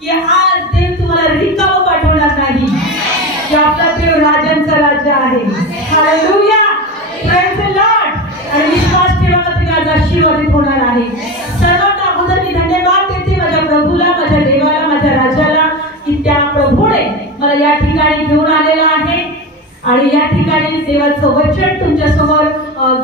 की आज देव तुम्हाला रिकामं पाठवणार नाही, की आपला देव राजांचा राजा आहे. Hallelujah, praise the Lord. आणि विश्वास ठेवा तुम्ही आज आशीर्वादित होणार आहे. सर्वात अगोदर मी धन्यवाद देते माझ्या प्रभूला, माझ्या देवाला, माझ्या राजाला, की त्या प्रभूने मला या ठिकाणी घेऊन आलेला आहे आणि या ठिकाणी देवाचं वचन तुमच्या समोर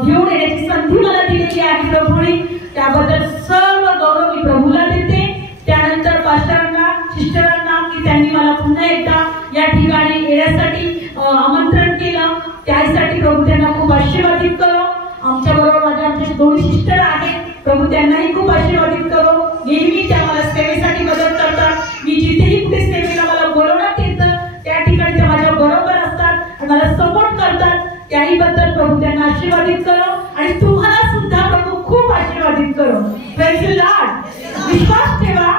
घेऊन येण्याची संधी मला दिलेली आहे प्रभूने. त्याबद्दल सर्व गौरव मी प्रभूला देते. त्यानंतर पास्टरांना, सिस्टरांना की त्यांनी मला पुन्हा एकदा या ठिकाणी येण्यासाठी आमंत्रण केलं, त्यासाठी प्रभू त्यांना खूप आशीर्वादित करो. आमच्या बरोबर आमचे दोन सिस्टर आहेत, प्रभू त्यांनाही खूप आशीर्वादित करो. नेहमी त्या मला सेवेसाठी मदत करतात. मी जिथेही कुठे सेवेला मला बोलवण्यात येतं त्या ठिकाणी त्या माझ्या बरोबर असतात आणि मला सपोर्ट करतात. त्याही बद्दल प्रभू त्यांना आशीर्वादित करो आणि तुम्हाला सुद्धा प्रभू खूप आशीर्वादित करो. Praise the Lord. विश्वास ठेवा,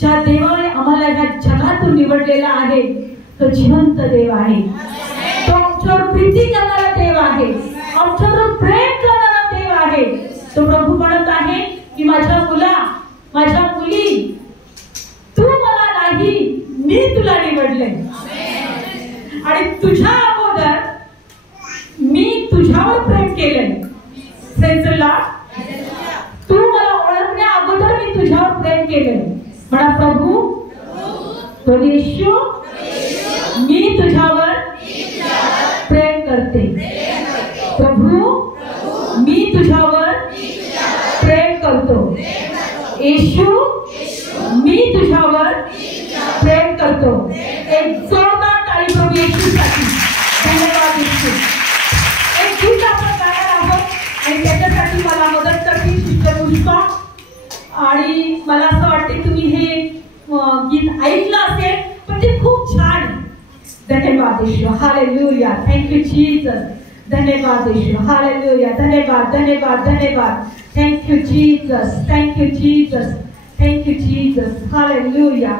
ज्या देवाने आम्हाला या जगातून निवडलेला आहे तो जिवंत देव आहे. तो आमच्यावर प्रीती करणारा देव आहे, आमच्यावर प्रेम करणारा देव आहे. तो प्रभू म्हणत आहे की माझ्या मुला, माझ्या मुली, तू मला नाही, मी तुला निवडले आणि तुझ्या अगोदर मी तुझ्यावर प्रेम केले. Praise the Lord. तू मला ओळखण्या अगोदर मी तुझ्यावर प्रेम केले. म्हणा प्रभू, प्रभू येशू, मी तुझ्यावर प्रेम करते. प्रभू, मी तुझ्यावर प्रेम करतो. येशू, मी तुझ्यावर प्रेम करतो. एक जोरदार टाळी प्रभू येशूसाठी. धन्यवाद येशू. एक गीत आपण गाणार आहोत आणि त्याच्यासाठी मला मदत करतील सिस्टर पुष्पा. आणि मला असं वाटते तुम्ही हे गीत ऐकलं असेल, पण ते खूप छान. धन्यवाद येशू. हालेलुया. Thank you Jesus. धन्यवाद येशू. हालेलुया. धन्यवाद, धन्यवाद, धन्यवाद. Thank you Jesus. Thank you Jesus. Thank you Jesus. Hallelujah.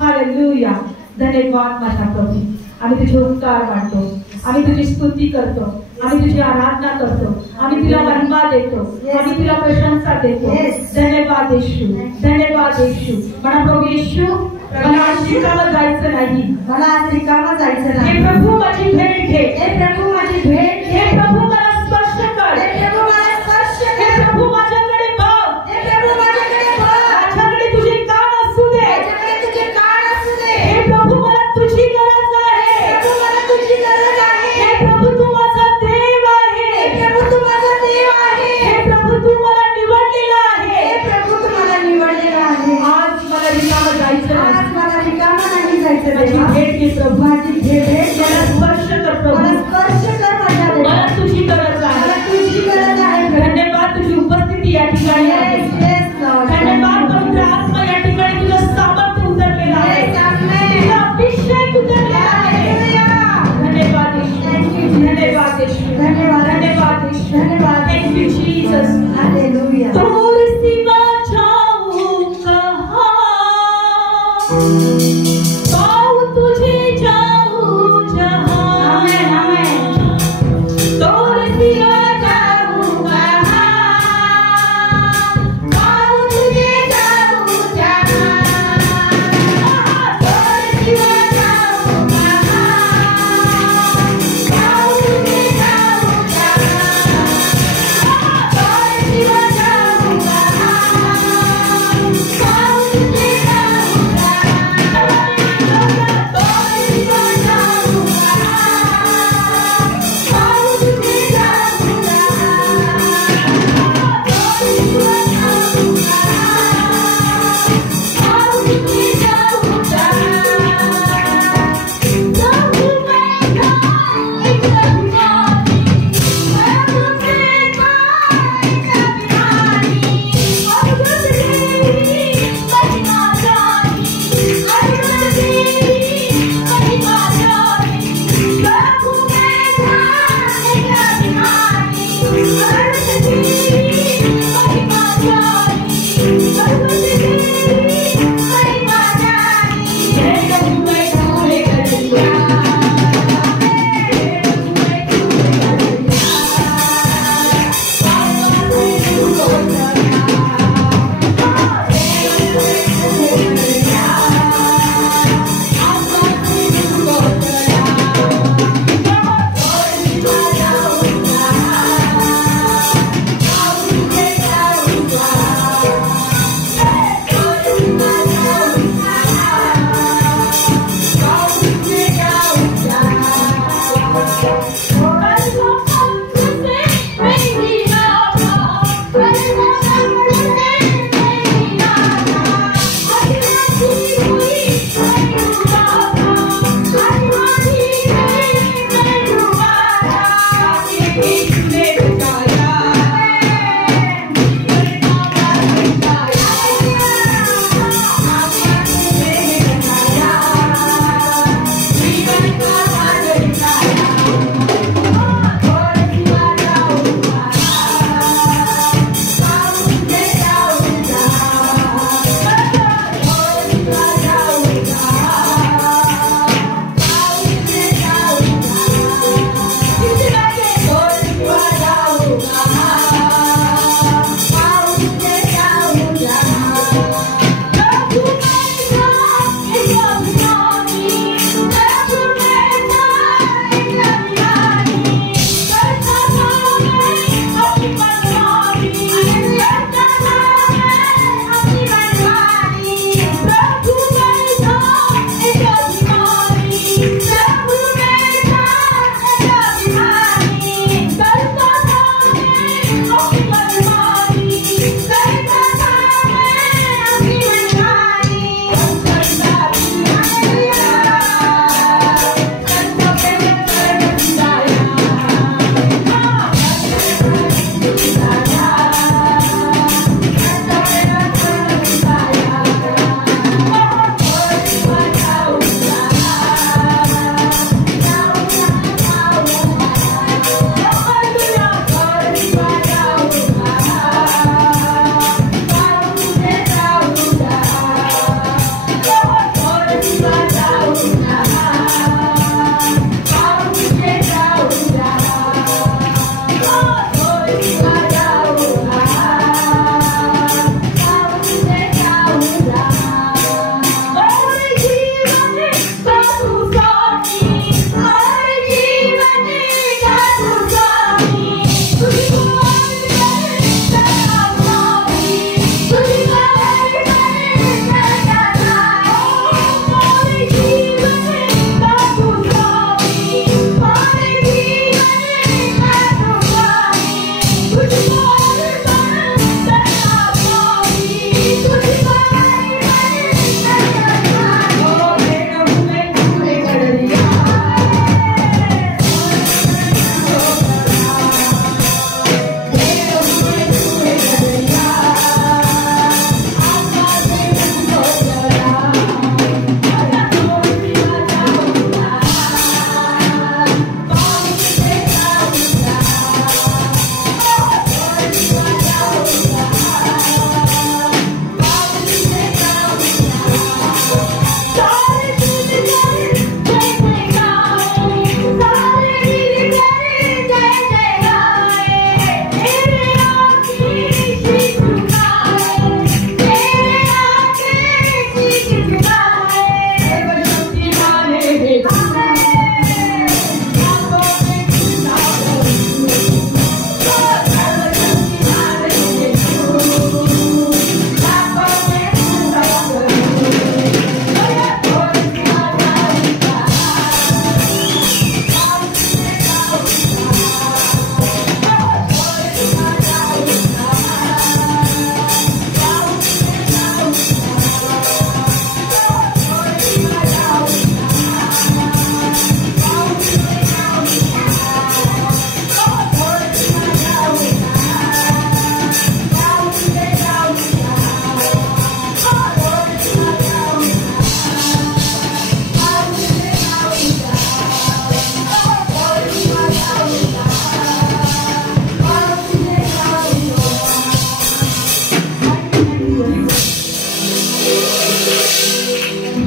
Hallelujah. धन्यवाद माझा प्रभू. आम्ही तुझे उपकार मानतो, आम्ही तुझी स्तुती करतो, आम्ही तुझी आराधना करतो, आम्ही तुला महिमा देतो, आम्ही तुला प्रशंसा देतो. धन्यवाद येशू. धन्यवाद येशू. म्हणा प्रभू येशू, मला आज रिकामं जायचं नाही, मला आज रिकामं जायचं नाही. हे प्रभू माझी भेट घे. हे प्रभू माझी भेट घे. हे प्रभू मला स्पर्श कर. हे प्रभू मला स्पर्श कर. हे प्रभू माझ्याकडे बघ. हे प्रभू माझ्याकडे बघ. माझ्याकडे तुझे कान असू दे. माझ्याकडे तुझे कान असू दे. हे प्रभू मला तुझी गरज आहे. हे प्रभू मला तुझी गरज आहे. हे प्रभू तू माझा देव आहे. हे प्रभू तू माझा देव आहे. हे प्रभू तू मला निवडलेला आहे. हे प्रभू तू मला निवडलेला आहे. आज मला रिकामं जायचं नाही. आज मला रिकामं नाही जायचं. माझी भेट घे प्रभू. माझी भेट मला स्पर्श कर प्रभू. मला स्पर्श कर माझ्या देवा. मला तुझी गरज आहे. मला तुझी गरज आहे. धन्यवाद तुझी उपस्थिती या ठिकाणी आहे. धन्यवाद पवित्र आत्मा या ठिकाणी तुझं सामर्थ्य उतरलेलं आहे. तुझा अभिषेक उतरलेला आहे. धन्यवाद येशू. धन्यवाद येशू. धन्यवाद. धन्यवाद येशू. धन्यवाद. Thank you Jesus. हालेलुया. तोर सिवा जाऊं कहां, पाऊं तुझे जाऊं जहां. आमेन. आमेन. तोर सिवा जाऊं कहां, पाऊं तुझे जाऊं जहां. तोर सिवा जाऊं कहां, पाऊं तुझे जाऊं जहां. तोर सिवा जाऊं कहां, पाऊं तुझे जाऊं जहां.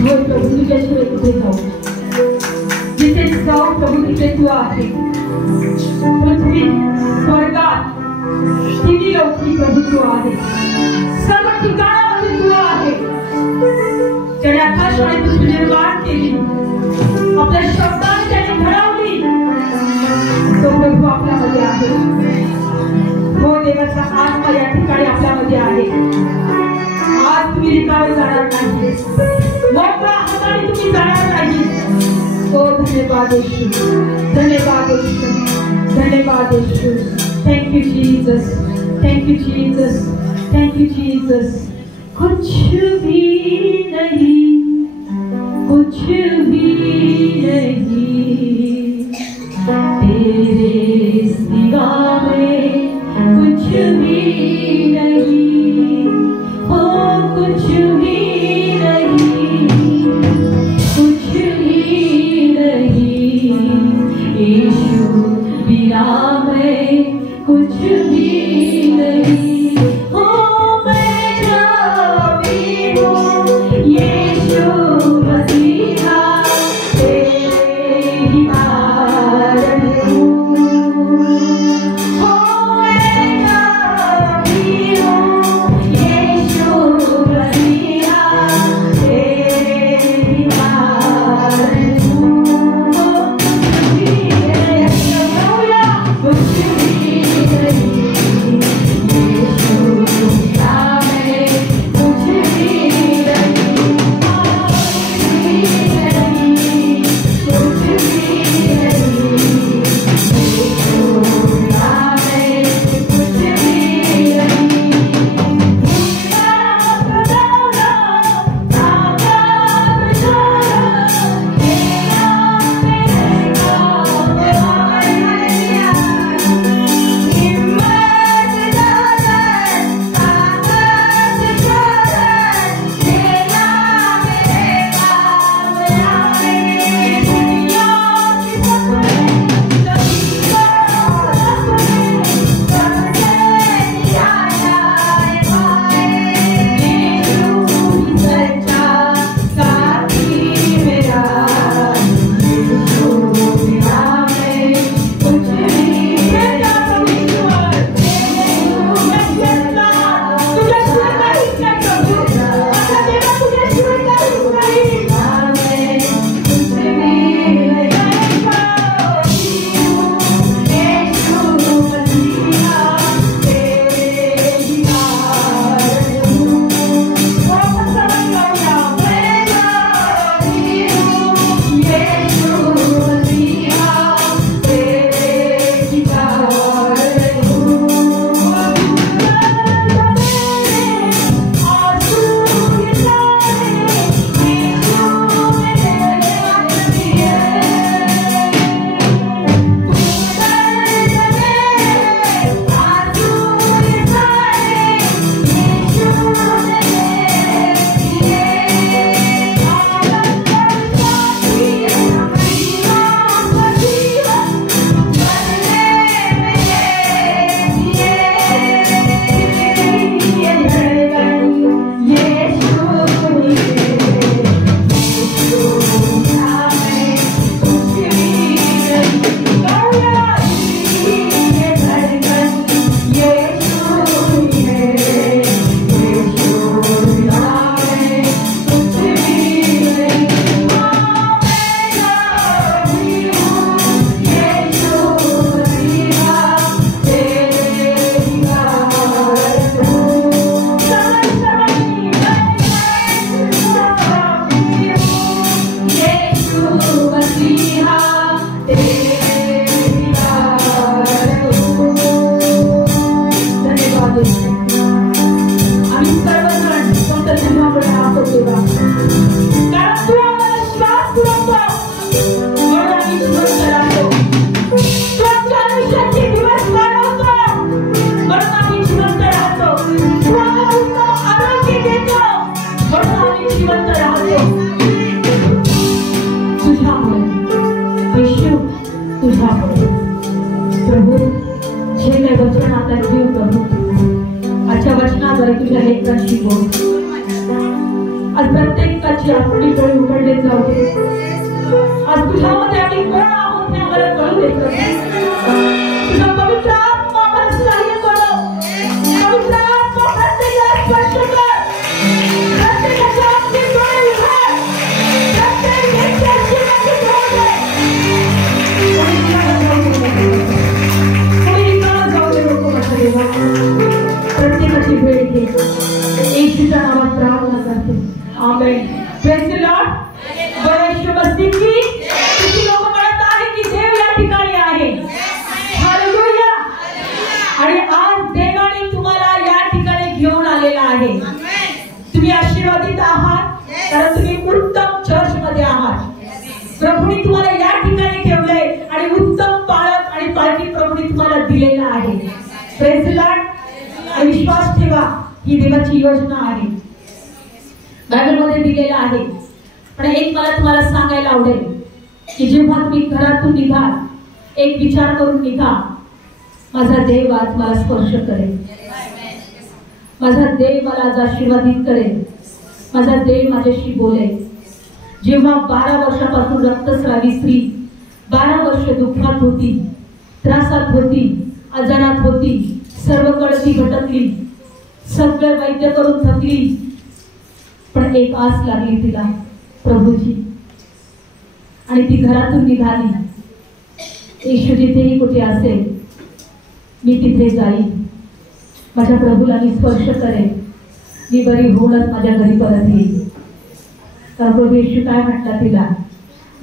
होय प्रभू तुझ्याशिवाय कुठे जाऊ, जिथे जाऊ प्रभू तिथे तू आहे. पृथ्वी स्वर्गात तिन्ही लोकी प्रभू तू आहे, सर्व ठिकाणामध्ये तू आहे. ज्याने आकाश आणि पृथ्वी निर्माण केली, आपल्या शब्दाने त्याने घडवली, तो प्रभू आपल्यामध्ये आहे. हो देवाचा आत्मा या ठिकाणी आपल्यामध्ये आहे. आज तुम्ही रिकामे जाणार नाही, मोकळ्या हाताने तुम्ही जाणार नाही. हो धन्यवाद येशू, धन्यवाद येशू, धन्यवाद Yeshu. Thank you Jesus, thank you Jesus, thank you Jesus. कुछ भी नहीं, कुछ भी नहीं, तेरे सिवा में कुछ भी नहीं. हो कुछ भी नहीं, कुछ भी नहीं, यीशु बिना मैं कुछ भी नहीं. हो मैं जो भी हूँ यीशु मसीहा तेरे ही कारण हूँ. हो मैं जो भी हूँ यीशु मसीहा तेरे ही कारण हूँ. कुछ भी नहीं, तुझ्या लेकरांशी बोल. आज प्रत्येकाची आपली डोळे प्रेज द लॉर्ड. बरेचशे मस्तिकी किती लोक म्हणत आहे की देव या ठिकाणी आहे. हालेलुया. आणि आज देवाने तुम्हाला या ठिकाणी घेऊन आलेला आहे. तुम्ही आशीर्वादित आहात कारण तुम्ही उत्तम चर्च मध्ये आहात. प्रभूने तुम्हाला या ठिकाणी ठेवले आणि उत्तम पालक आणि पालखी प्रभूने तुम्हाला दिलेला आहे. Praise the Lord. आणि विश्वास ठेवा ही देवाची योजना आहे, बायबलमध्ये दिलेला आहे. पण एक मला तुम्हाला सांगायला आवडेल की जेव्हा तुम्ही घरातून निघाल एक विचार करून निघा, माझा देव आज मला स्पर्श करेल, माझा देव मला आज आशीर्वादित करेल, माझा देव माझ्याशी बोलेल. जेव्हा 12 वर्षापासून रक्तस्रावी स्त्री 12 वर्ष दुःखात होती, त्रासात होती, आजारात होती, सर्वकडे ती भटकली, सगळं वैद्य करून थकली, पण एक आस लागली तिला प्रभूची, आणि ती घरातून निघाली. येशू जिथेही कुठे असेल मी तिथे जाईन, माझ्या प्रभूला मी स्पर्श करेन, मी बरी होऊनच माझ्या घरी परत येईल. तर प्रभू येशू काय म्हटला तिला,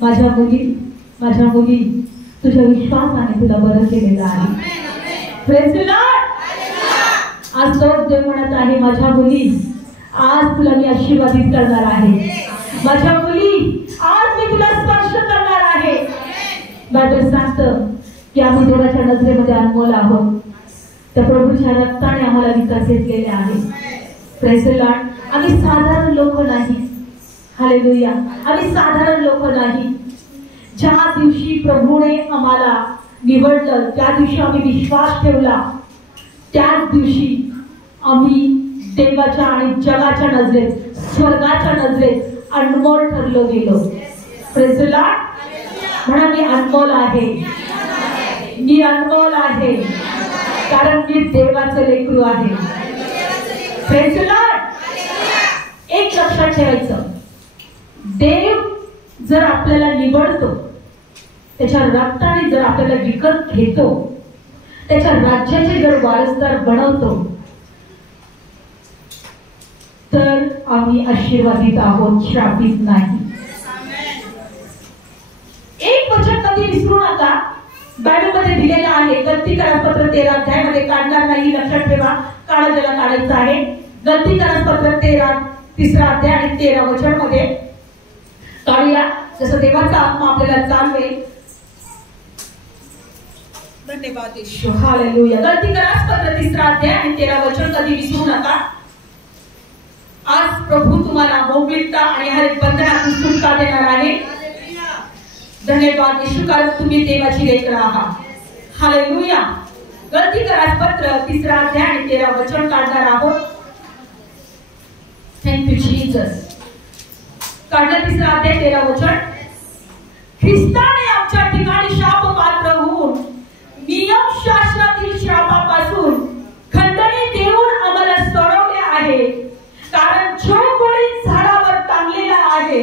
माझ्या मुली तुझ्या विश्वासाने तुला बरं केलेलं आहे. Praise the Lord. आज तोच देव म्हणत आहे, माझ्या मुली आज तुला मी आशीर्वादित करणार आहे, माझ्या मुली आज मी तुला स्पर्श करणार आहे. बायबल सांगतं की आम्ही देवाच्या नजरेमध्ये अनमोल आहोत, त्या प्रभूच्या रक्ताने आम्हाला विकत घेतलेले आहे. Praise the Lord. आम्ही साधारण लोक नाही. हालेलुया. आम्ही साधारण लोक नाही. ज्या दिवशी प्रभूने आम्हाला निवडलं, त्या दिवशी आम्ही विश्वास ठेवला, त्याच दिवशी आम्ही देवाच्या आणि जगाच्या नजरेत, स्वर्गाच्या नजरेत अनमोल ठरलो गेलो. Praise the Lord. म्हणा मी अनमोल आहे, मी अनमोल आहे कारण मी देवाचं लेकरू आहे. Praise the Lord. एक लक्षात ठेवायचं, देव जर आपल्याला निवडतो, त्याच्या रक्ताने जर आपल्याला विकत घेतो, त्याच्या राज्याचे जर वारसदार बनवतो, तर आम्ही आशीर्वादित आहोत, श्रापित नाही. एक वचन कधी विसरू नका, बायबलमध्ये दिलेलं आहे. गलतीकरापत्र 13 अध्यायामध्ये काढणार नाही, लक्षात ठेवा, काळा ज्याला काढायचं आहे. गलतीकरापत्र 13 3रा अध्याय आणि 13 वचन मध्ये काढूया, जसं देवाचा आत्मा आपल्याला चालवेल. धन्यवाद येशू. हालेलुया. गलतीकरापत्र 3रा अध्याय आणि 13 वचन कधी विसरू नका. आज प्रभू तुम्हाला मोकळीकता आणि हर एक बंधनातून सुटका देणार आहे. धन्यवाद येशू, कारण तुम्ही देवाची लेकरं आहात. हालेलुया. गलतीकरापत्र 3रा अध्याय आणि 13 वचन काढणार आहोत. Thank you Jesus. काढलं 3रा अध्याय 13 वचन. ख्रिस्ताने आमच्या ठिकाणी शाप पात्र होऊन नियम शास्त्रातील शापापासून खंडणी देऊन आम्हाला सोडवले आहे, कारण जो कोणी झाडावर टांगलेला आहे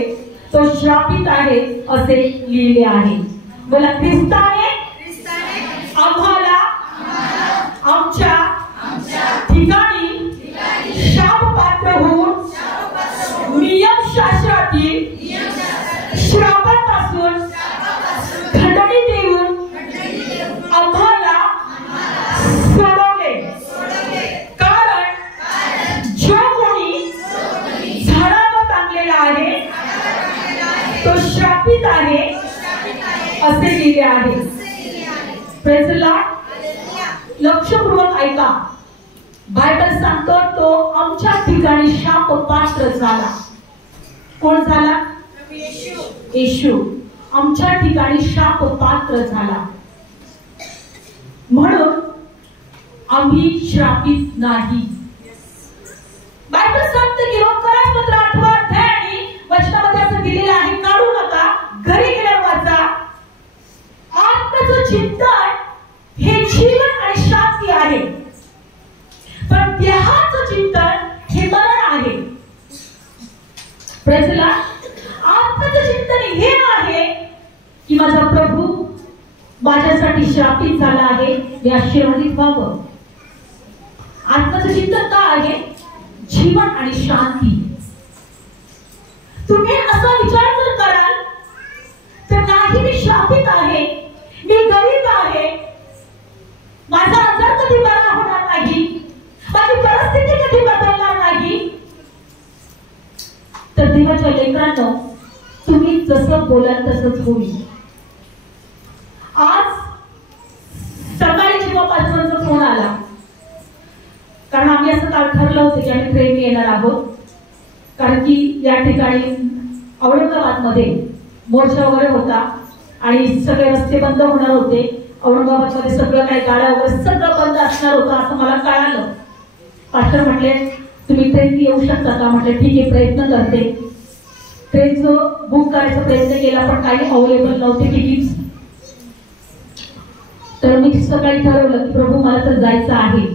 तो श्रापित आहे असे लिहिले आहे. बोला, ख्रिस्ताने आम्हाला आमच्या ठिकाणी शाप पात्र होऊन नियम शास्त्रातील श्रापापासून खंडणी देऊन आम्हाला सोडवले, कारण जो कोणी झाडावर टांगलेला आहे तो श्रापित आहे असे लिहिले आहे. Praise the Lord. लक्षपूर्वक ऐका, बायबल सांगतो तो आमच्या ठिकाणी शाप पात्र झाला. कोण झाला? येशू आमच्या ठिकाणी शाप पात्र झाला, म्हणून आम्ही श्रापित नाही. बायबल सांगते की रोमकरापत्र 8 अध्याय आणि वचनामध्ये असं दिलेलं आहे, काढू नका, घरी गेल्यावर वाचा. आत्म्याचं चिंतन हे जीवन आणि शांती आहे, पण देहाचं चिंतन हे मरण आहे. Praise the Lord. आत्म्याचं चिंतन हे आहे की माझा प्रभू माझ्यासाठी श्रापित झाला आहे, मी आशीर्वादित व्हावं. आत्म्याचं चिंतन का आहे? जीवन आणि शांती. तुम्ही असा विचार जर कराल तर नाही मी शापित आहे, मी गरीब आहे, माझा आजार कधी बरा होणार नाही, माझी परिस्थिती कधी बदलणार नाही, तर देवाच्या लेकरांनो तुम्ही जसं बोलाल तसंच होईल. आज सकाळी जेव्हा पास्टरचा फोन आला, कारण आम्ही असं काल ठरलं होतं की आम्ही ट्रेन येणार आहोत, कारण की या ठिकाणी औरंगाबादमध्ये मोर्चा वगैरे होता आणि सगळे रस्ते बंद होणार होते. औरंगाबादमध्ये सगळं काही गाड्या वगैरे सगळं बंद असणार होतं असं मला कळालं. पास्टर म्हटले तुम्ही ट्रेन येऊ शकता का? म्हटलं ठीक आहे, प्रयत्न करते. ट्रेनचं बुक करायचा प्रयत्न केला पण काही अवेलेबल नव्हते तिकीट. तर मी सकाळी ठरवलं की प्रभू मला तर जायचं आहे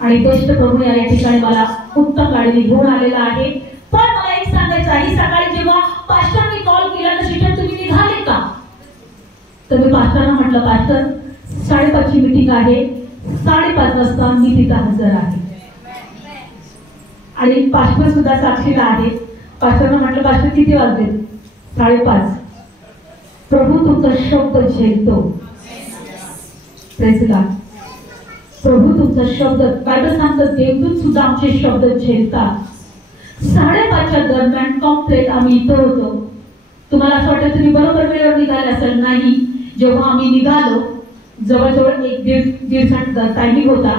आणि बेस्ट प्रभू या ठिकाणी मला उत्तम गाडीने घेऊन आलेला आहे. पण मला एक सांगायचं आहे, सकाळी जेव्हा पास्टरने कॉल केला तर शिक्षण तुम्ही निघाले का? तर मी पास्टरना म्हटलं पास्टर 5:30 ची मीटिंग आहे, 5:30 वाजता मी तिथं हजर आहे. आणि पास्टर सुद्धा साक्षीला आहे. पास्टरना म्हटलं पास्टर किती वाजले? 5:30. प्रभू तुमचा शब्द झेलतो. Praise the lord. प्रभू तुमचा शब्द, बायबल सांगतं देवदूत सुद्धा आमचे शब्द झेलतात. 5:30च्या दरम्यान कॉम्प्लेट आम्ही इथं होतो. तुम्हाला असं वाटतं तुम्ही बरोबर वेळेवर निघाले असेल? नाही. जेव्हा आम्ही निघालो जवळजवळ 1-1.5 तास टायमिंग होता.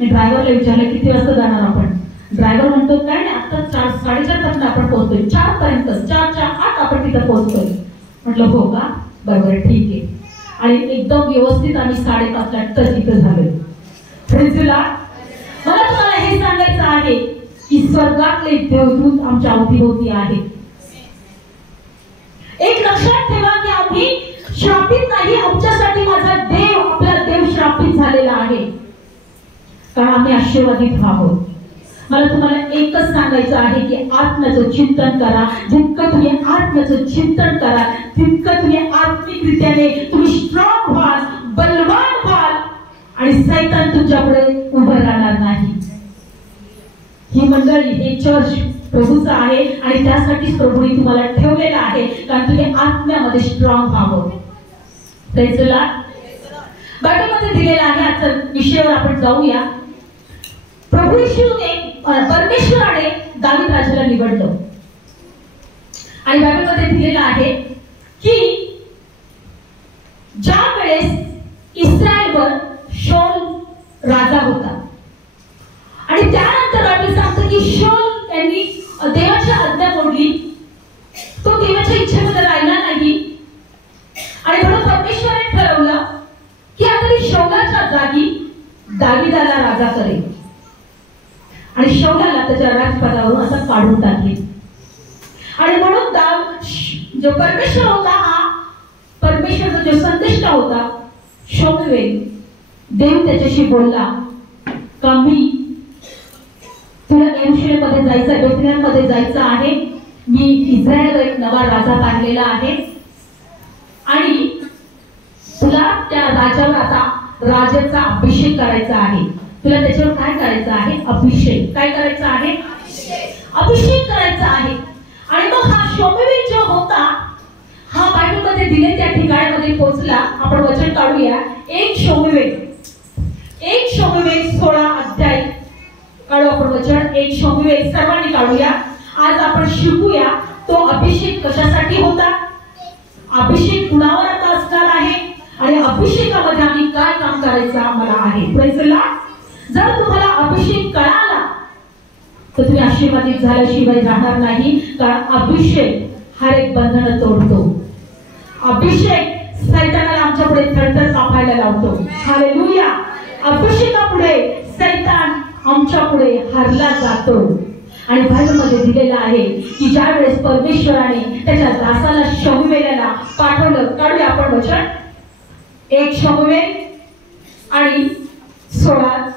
मी ड्रायव्हरला विचारलं किती वाजता जाणार आपण? ड्रायव्हर म्हणतो काय नाही, आता 4-4:30 तास आपण पोहोचतोय, 4 पर्यंत, 4च्या आत आपण तिथं पोहोचतोय. म्हटलं हो का, बरोबर ठीक आहे. आणि एकदम व्यवस्थित आम्ही 5:30ला टच इथं झालोय. Praise the Lord. मला तुम्हाला हे सांगायचं आहे की स्वर्गातले देवदूत आमच्या अवतीभोवती आहे. एक लक्षात ठेवा की आम्ही श्रापित नाही. आमच्यासाठी माझा देव, आपला देव श्रापित झालेला आहे, कारण आम्ही आशीर्वादित आहोत. मला तुम्हाला एकच सांगायचं आहे की आत्म्याचं चिंतन करा. जितकं तुम्ही आत्म्याचं चिंतन करा तितकं तुम्ही आत्मिकरित्याने तुम्ही स्ट्रॉंग व्हाल, बलवान व्हाल आणि सैतान तुमच्यापुढे उभं राहणार नाही. ही मंडळी, हे चर्च प्रभूचं आहे आणि त्यासाठीच प्रभूने तुम्हाला ठेवलेलं आहे, कारण तुम्ही आत्म्यामध्ये स्ट्रॉंग व्हावं. Praise the Lord. बायबलमध्ये दिलेलं आहे. आजच्या विषयावर आपण जाऊया. प्रभू येशूने, परमेश्वराने दावीद राजाला निवडलं आणि बायबलमध्ये दिलेलं आहे की ज्या वेळेस इस्रायलवर शौल राजा होता आणि त्यानंतर बायबल सांगतं की शौल यांनी देवाची आज्ञा मोडली, तो देवाच्या इच्छेमध्ये राहिला नाही आणि म्हणून परमेश्वराने ठरवलं की आता मी शौलाच्या जागी दावीदाला राजा करेल आणि शौलाला त्याच्या राजपदावरून असं काढून टाकले. आणि म्हणून जो परमेश्वर होता, हा परमेश्वरचा जो संदेष्टा होता शमूएल, देव त्याच्याशी बोलला का मी तुला यरूशलेममध्ये जायचं, बेथलेहममध्ये जायचं आहे. मी इस्रायलवर एक नवा राजा काढलेला आहे आणि तुला त्या राजावर आता राजाचा अभिषेक करायचा आहे. तुला त्याच्यावर काय करायचं आहे? अभिषेक. काय करायचं आहे? अभिषेक करायचा आहे. आणि मग हा शमूएल जो होता, हा बायबलमध्ये दिले त्या ठिकाणामध्ये पोहोचला. आपण वचन काढूया. 1 शमूएल 16 अध्याय काढू आपण वचन. 1 शमूएल सर्वांनी काढूया. आज आपण शिकूया तो अभिषेक कशासाठी होता, अभिषेक कुणावर आता असणार आहे आणि अभिषेकामध्ये आम्ही काय काम करायचं आम्हाला आहे. Praise the Lord. जर तुम्हाला अभिषेक कळाला तर तुम्ही आशीर्वादित झाल्याशिवाय राहणार नाही, कारण अभिषेक हर एक बंधन तोडतो. अभिषेक सैतानाला आमच्या पुढे थरथर कापायला लावतो. हालेलुया. अभिषेकापुढे सैतान आमच्या पुढे हरला जातो. आणि बायबलमध्ये दिलेलं आहे की ज्या वेळेस परमेश्वराने त्याच्या दासाला शमूएलला पाठवलं. काढूया आपण वचन. 1 शमूएल आणि 16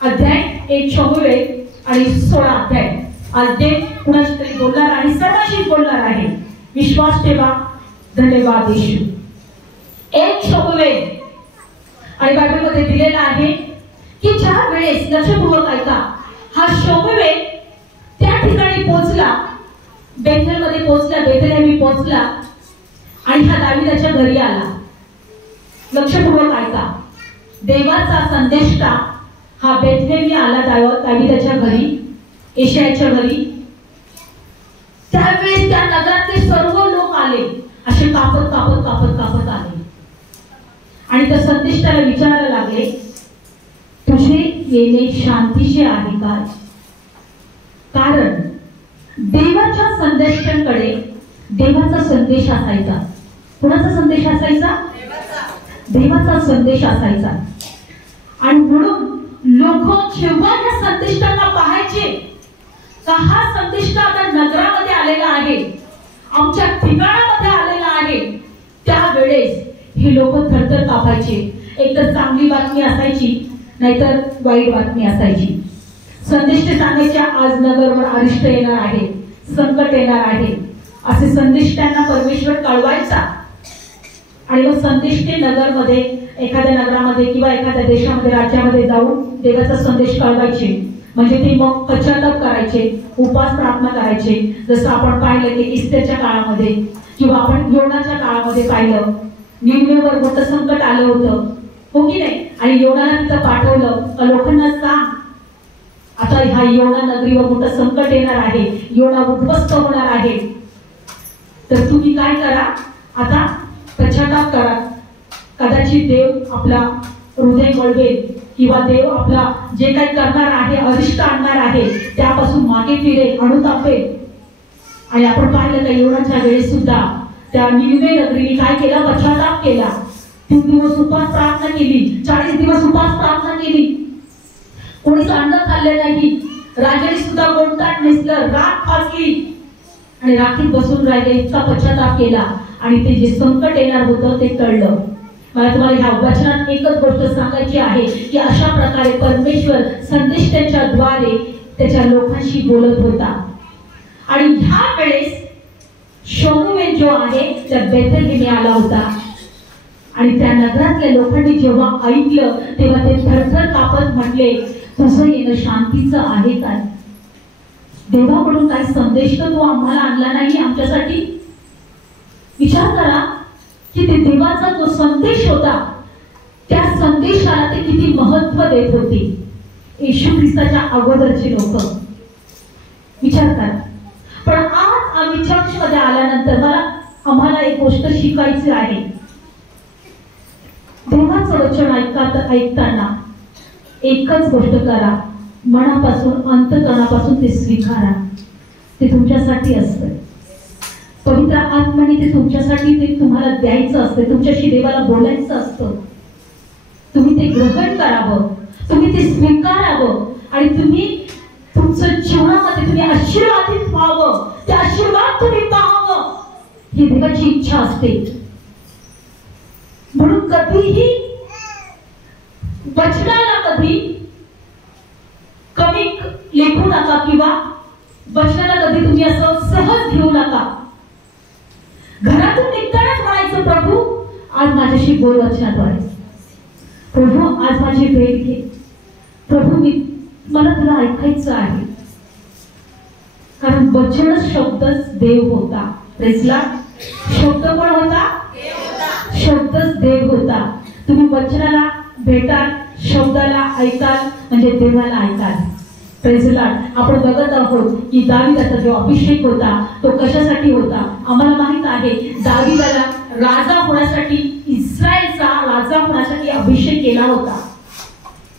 अध्याय. 1 शमूएल आणि 16 अध्याय. आज देव कुणाशी तरी बोलणार आणि सर्वांशी बोलणार आहे. विश्वास ठेवा. धन्यवाद येशू. 1 शमूएल आणि बायबलमध्ये दिलेलं आहे की ज्या वेळेस, लक्षपूर्वक ऐका, हा शमूएल त्या ठिकाणी पोहोचला बेथेलमध्ये पोहोचला, बेथलेहमी पोहोचला आणि हा दाविदाच्या घरी आला. लक्षपूर्वक ऐका, देवाचा संदेष्टा हा बेथलेहमी आला दाविदाच्या घरी, यशायाच्या घरी. त्यावेळेस त्या नगरातले सर्व लोक आले, असे कापत कापत कापत कापत आले आणि त्या संदेष्टाला विचारायला लागले, तुझे येणे शांतीचे आहे काय? कारण देवाच्या संदेशांकडे देवाचा संदेश असायचा. कुणाचा संदेश असायचा? देवाचा संदेश असायचा. आणि म्हणून लोक जेव्हा या संदेशांना पाहायचे का हा संदेश आता नगरामध्ये आलेला आहे, आमच्या ठिकाणामध्ये आलेला आहे, त्यावेळेस हे लोक थरथर कापायचे. एकतर चांगली बातमी असायची, नाहीतर वाईट बातमी असायची. संदेश सांगायचे, आज नगरवर अरिष्ट येणार आहे, संकट येणार आहे, असे संदेश त्यांना परमेश्वर कळवायचा. आणि मग संदेश ते नगरमध्ये, एखाद्या नगरामध्ये किंवा एखाद्या देशामध्ये, राज्यामध्ये जाऊन देवाचा संदेश कळवायचे. म्हणजे ते मग पश्चाताप करायचे, उपास प्रार्थना करायचे. जसं आपण पाहिलं की इस्तेच्या काळामध्ये किंवा आपण योनाच्या काळामध्ये पाहिलं, निनवेवर मोठं संकट आलं होतं, हो की नाही? आणि योनाला तिथं पाठवलं, लोकांना सांग आता ह्या योना नगरीवर मोठं संकट येणार आहे, योना उद्ध्वस्त होणार आहे, तर तुम्ही काय करा, आता पश्चाताप करा. कदाचित देव आपला हृदय वळवेल किंवा देव आपला जे काही करणार आहे, अरिष्ट आणणार आहे, त्यापासून मागे फिरेल, अनुतापेल. आणि आपण पाहिलं का योनाच्या वेळेस सुद्धा त्या निनवे नगरीने काय केलं? पश्चाताप केला. 3 दिवस उपास प्रार्थना केली, 40 दिवस उपास प्रार्थना केली, कोणीच अन्न खाल्लं नाही. राजाने सुद्धा गोंडताट नेसलं, राख फासली आणि राखीत बसून राहिले. इतका पश्चाताप केला आणि ते जे संकट येणार होतं ते टळलं. मला तुम्हाला ह्या वचनात एकच गोष्ट सांगायची आहे की अशा प्रकारे परमेश्वर संदेशाच्या द्वारे त्याच्या लोकांशी बोलत होता. आणि ह्या वेळेस शमूएल जो आहे त्या बेथलेहमी आला होता आणि त्या नगरातल्या लोकांनी जेव्हा ऐकलं तेव्हा ते थरथर कापत म्हटले, तुझं येणं शांतीचं आहे काय? देवाकडून काही संदेश तर तू आम्हाला आणला नाही आमच्यासाठी? विचार करा की ते देवाचा जो संदेश होता त्या संदेशाला ते किती महत्व देत होते. येशू ख्रिस्ताच्या अगोदरचे लोक. विचार करा. पण आज आम्ही चर्चमध्ये आल्यानंतर आम्हाला एक गोष्ट शिकायची आहे. देवाचं वचन ऐकताना एकच गोष्ट करा, मनापासून अंतःकरणापासून ते स्वीकारा. ते तुमच्यासाठी असतं. पवित्र आत्म्याने ते तुमच्यासाठी ते तुम्हाला द्यायचं असतं, तुमच्याशी देवाला बोलायचं असतं. तुम्ही ते ग्रहण करावं, तुम्ही ते स्वीकारावं आणि तुम्ही तुमच्या जीवनामध्ये तुम्ही आशीर्वादित व्हावं, ते आशीर्वाद तुम्ही पाहावं, ही देवाची इच्छा असते. म्हणून कधीही वचनाला कधी कमी लेखू नका किंवा वचनाला कधी तुम्ही असं सहज घेऊ नका. घरातून निघतानाच म्हणायचं, प्रभू आज माझ्याशी बोल वचनाद्वारे, प्रभू आज माझी भेट घे, प्रभू मला तुला ऐकायचं आहे. कारण वचन शब्दच देव होता. प्रेसला शब्द पण होता, शब्दच देव होता. तुम्ही वचनाला भेटाल, शब्दाला ऐकाल म्हणजे देवाला ऐकाल. प्रेझला आपण बघत आहोत की दाविदाचा जो अभिषेक होता तो कशासाठी होता? आम्हाला माहित आहे दाविदाला राजा होण्यासाठी, इस्रायलचा राजा होण्यासाठी अभिषेक केला होता.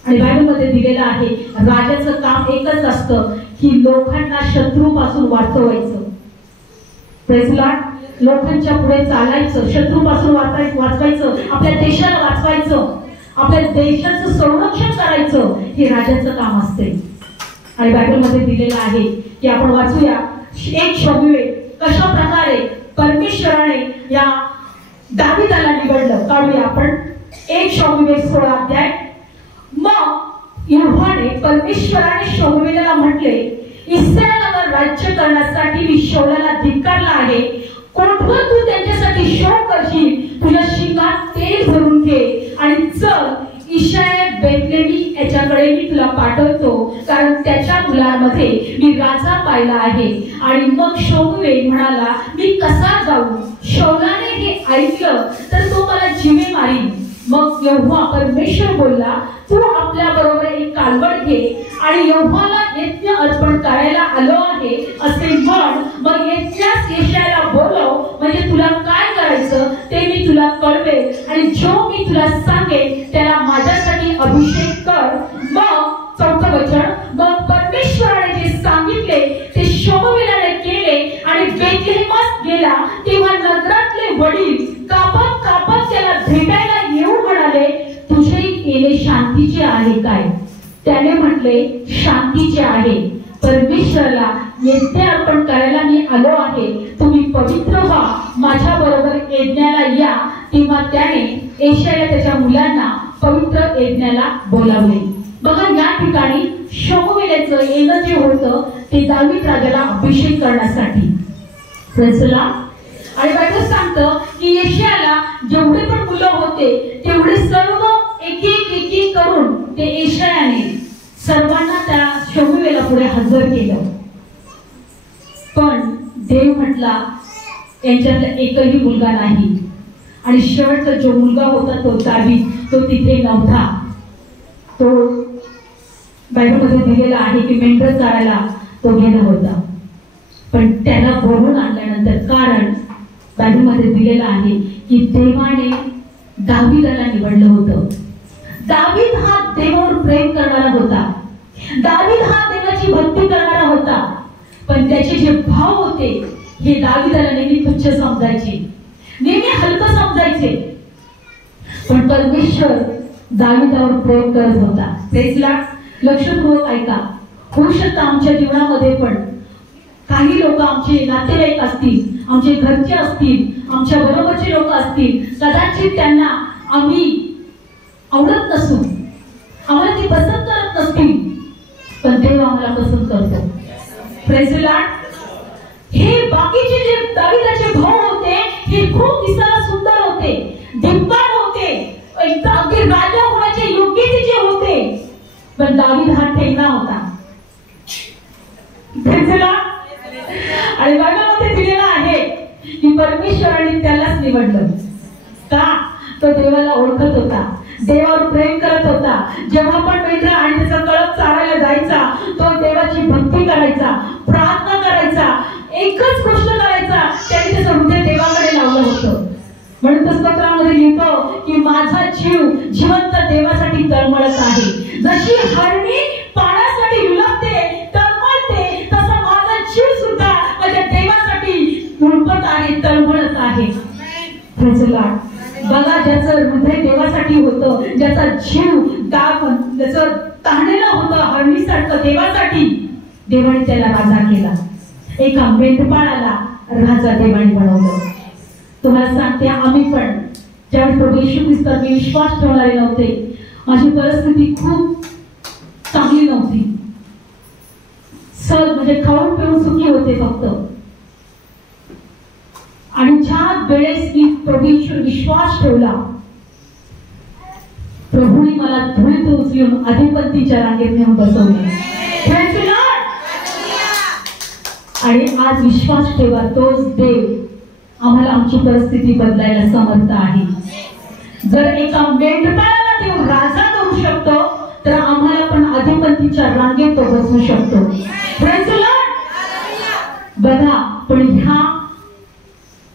आणि बायबलमध्ये दिलेलं आहे राजाचं काम एकच असतं की लोकांना शत्रूपासून वाचवायचं. प्रेझला लोकांच्या पुढे चालायचं, शत्रूपासून वाचवायचं, आपल्या देशाला वाचवायचं, आपल्या देशाचं संरक्षण करायचं, हे राजाचं काम असते. आणि बायबलमध्ये दिलेलं आहे की आपण वाचूया 1 शमूएल कशा प्रकारे परमेश्वराने या दाविदाला निवडलं. काढूया आपण 1 शमूएल 16 अध्याय. मग यहोवाने परमेश्वराने शमूएलला म्हटले, इस्रायलावर राज्य करण्यासाठी मी शौलाला धिक्कारला आहे. कोठवर तू त्यांच्यासाठी शोक करशील, तुझ्या शिंगात तेल भरून घे आणि चल, इशाया बेथलेहमी याच्याकडे मी तुला पाठवतो, कारण त्याच्या मुलांमध्ये मी राजा पाहिला आहे. आणि मग शमूएल म्हणाला, मी कसा जाऊ? शौलाने हे ऐकलं तर तो मला जीवे मारीन. मग यहोवा परमेश्वर बोलला, तू आपल्या बरोबर एक कालवड घे आणि यहोवाला यज्ञ अर्पण करायला आलो आहे असे म्हण. मग यज्ञास यशायाला बोलव, म्हणजे तुला काय करायचं ते मी तुला कळवेल आणि जो मी तुला सांगेन त्याला माझ्यासाठी अभिषेक कर. मग 4थं वचन, मग परमेश्वराने जे सांगितले ते शमूएलाने केले आणि बेथलेहेमास गेला. तेव्हा नगरातले वडील कापत कापत त्याला भेटायला येऊन म्हणाले, तुझे केले शांतीचे आहे काय? त्याने म्हटले, शांतीचे आहे. परमेश्वराला यज्ञ अर्पण करायला मी आलो आहे, तुम्ही पवित्र व्हा, माझ्या बरोबर यज्ञाला या. तेव्हा त्याने यशायाला त्याच्या मुलांना पवित्र यज्ञाला बोलावले. बघा, या ठिकाणी शमूएलाचं येणं जे होतं ते दावीद राजाला अभिषेक करण्यासाठी. आणि बायबल सांगतं की यशायाला जेवढे पण मुलं होते तेवढे सर्व एक एक करून ते यशायाने सर्वांना त्या शमूएला पुढे हजर केलं. पण देव म्हटला, यांच्यातला एकही मुलगा नाही. आणि शेवटचा जो मुलगा होता तो दावीद, तो तिथे नव्हता. तो बायबलमध्ये दिलेला आहे की मेंढर चारायला तो गेला होता. पण त्याला बोलून आणल्यानंतर, कारण बायबलमध्ये दिलेलं आहे की देवाने दावीदाला निवडलं होतं. दावीद हा देवावर प्रेम करणारा होता. दावीद हा देवाची भक्ती करणारा होता. पण त्याचे जे भाव होते हे दावीदाला नेहमी तुच्छ समजायचे, नेहमी हलकं समजायचे. पण परमेश्वर दावीदावर प्रेम करत होता. प्रेजला लक्षपूर्वक ऐका. होऊ शकतं आमच्या जीवनामध्ये पण काही लोक आमचे नातेवाईक असतील, आमचे घरचे असतील, आमच्या बरोबरचे लोक असतील, कदाचित त्यांना आम्ही आवडत नसू, आम्हाला ते पसंत करत नसतील, पण देव आम्हाला पसंत करतो. Praise the Lord. हे बाकीचे जे दावीदाचे भाव होते हे खूप दिसायला सुंदर होते, दिव्यमान होते, एकदा अगदी राजा होण्याचे योग्यतेचे होते. पण दावीद हा ठेंगणा होता. Praise the Lord. आणि बायबलमध्ये दिलेलं आहे की परमेश्वराने त्यालाच निवडलं. का? तो देवाला ओळखत होता, देवावर प्रेम करत होता. जेव्हा पण मेंढरा आणि त्याचा कळप चारायला जायचा, तो देवाची भक्ती करायचा, प्रार्थना करायचा, एकच गोष्ट करायचा, त्याने त्याचं हृदय देवाकडे लावलं होतं. म्हणून स्तोत्रामध्ये लिहितो की माझा जीव जिवंत देवासाठी तळमळत आहे. जशी हरणी पाण्यासाठी विलपते, तळमळते, तसा माझा जीव सुद्धा माझ्या देवासाठी तळमळत आहे, तळमळत आहे. Praise the Lord. बघा, ज्याचं हृदय देवासाठी होतं, ज्याचा जीव त्याचं ताणलेला होतं हरणीसारखं देवासाठी, देवाने त्याला राजा केला. एका मेंढपाळाला राजा देवाने बनवलं. तुम्हाला सांगते, आम्ही पण ज्यावेळी प्रभू येशू ख्रिस्तावर मी विश्वास ठेवणारे नव्हते, माझी परिस्थिती खूप चांगली नव्हती. सहज म्हणजे खाऊन पिऊन सुखी होते फक्त. आणि ज्या वेळेस मी प्रभूवर विश्वास ठेवला, प्रभूने मला धुळीत उचलून अधिपतीच्या रांगेत नेऊन बसवले. आणि आज विश्वास ठेवा, तोच देव आम्हाला आमची परिस्थिती बदलायला समर्थ आहे. जर एका मेंढपाळाला देव राजा करू शकतो, तर आम्हाला पण अधिपतीच्या रांगेत तो बसवू शकतो. Praise the Lord. बघा, पण ह्या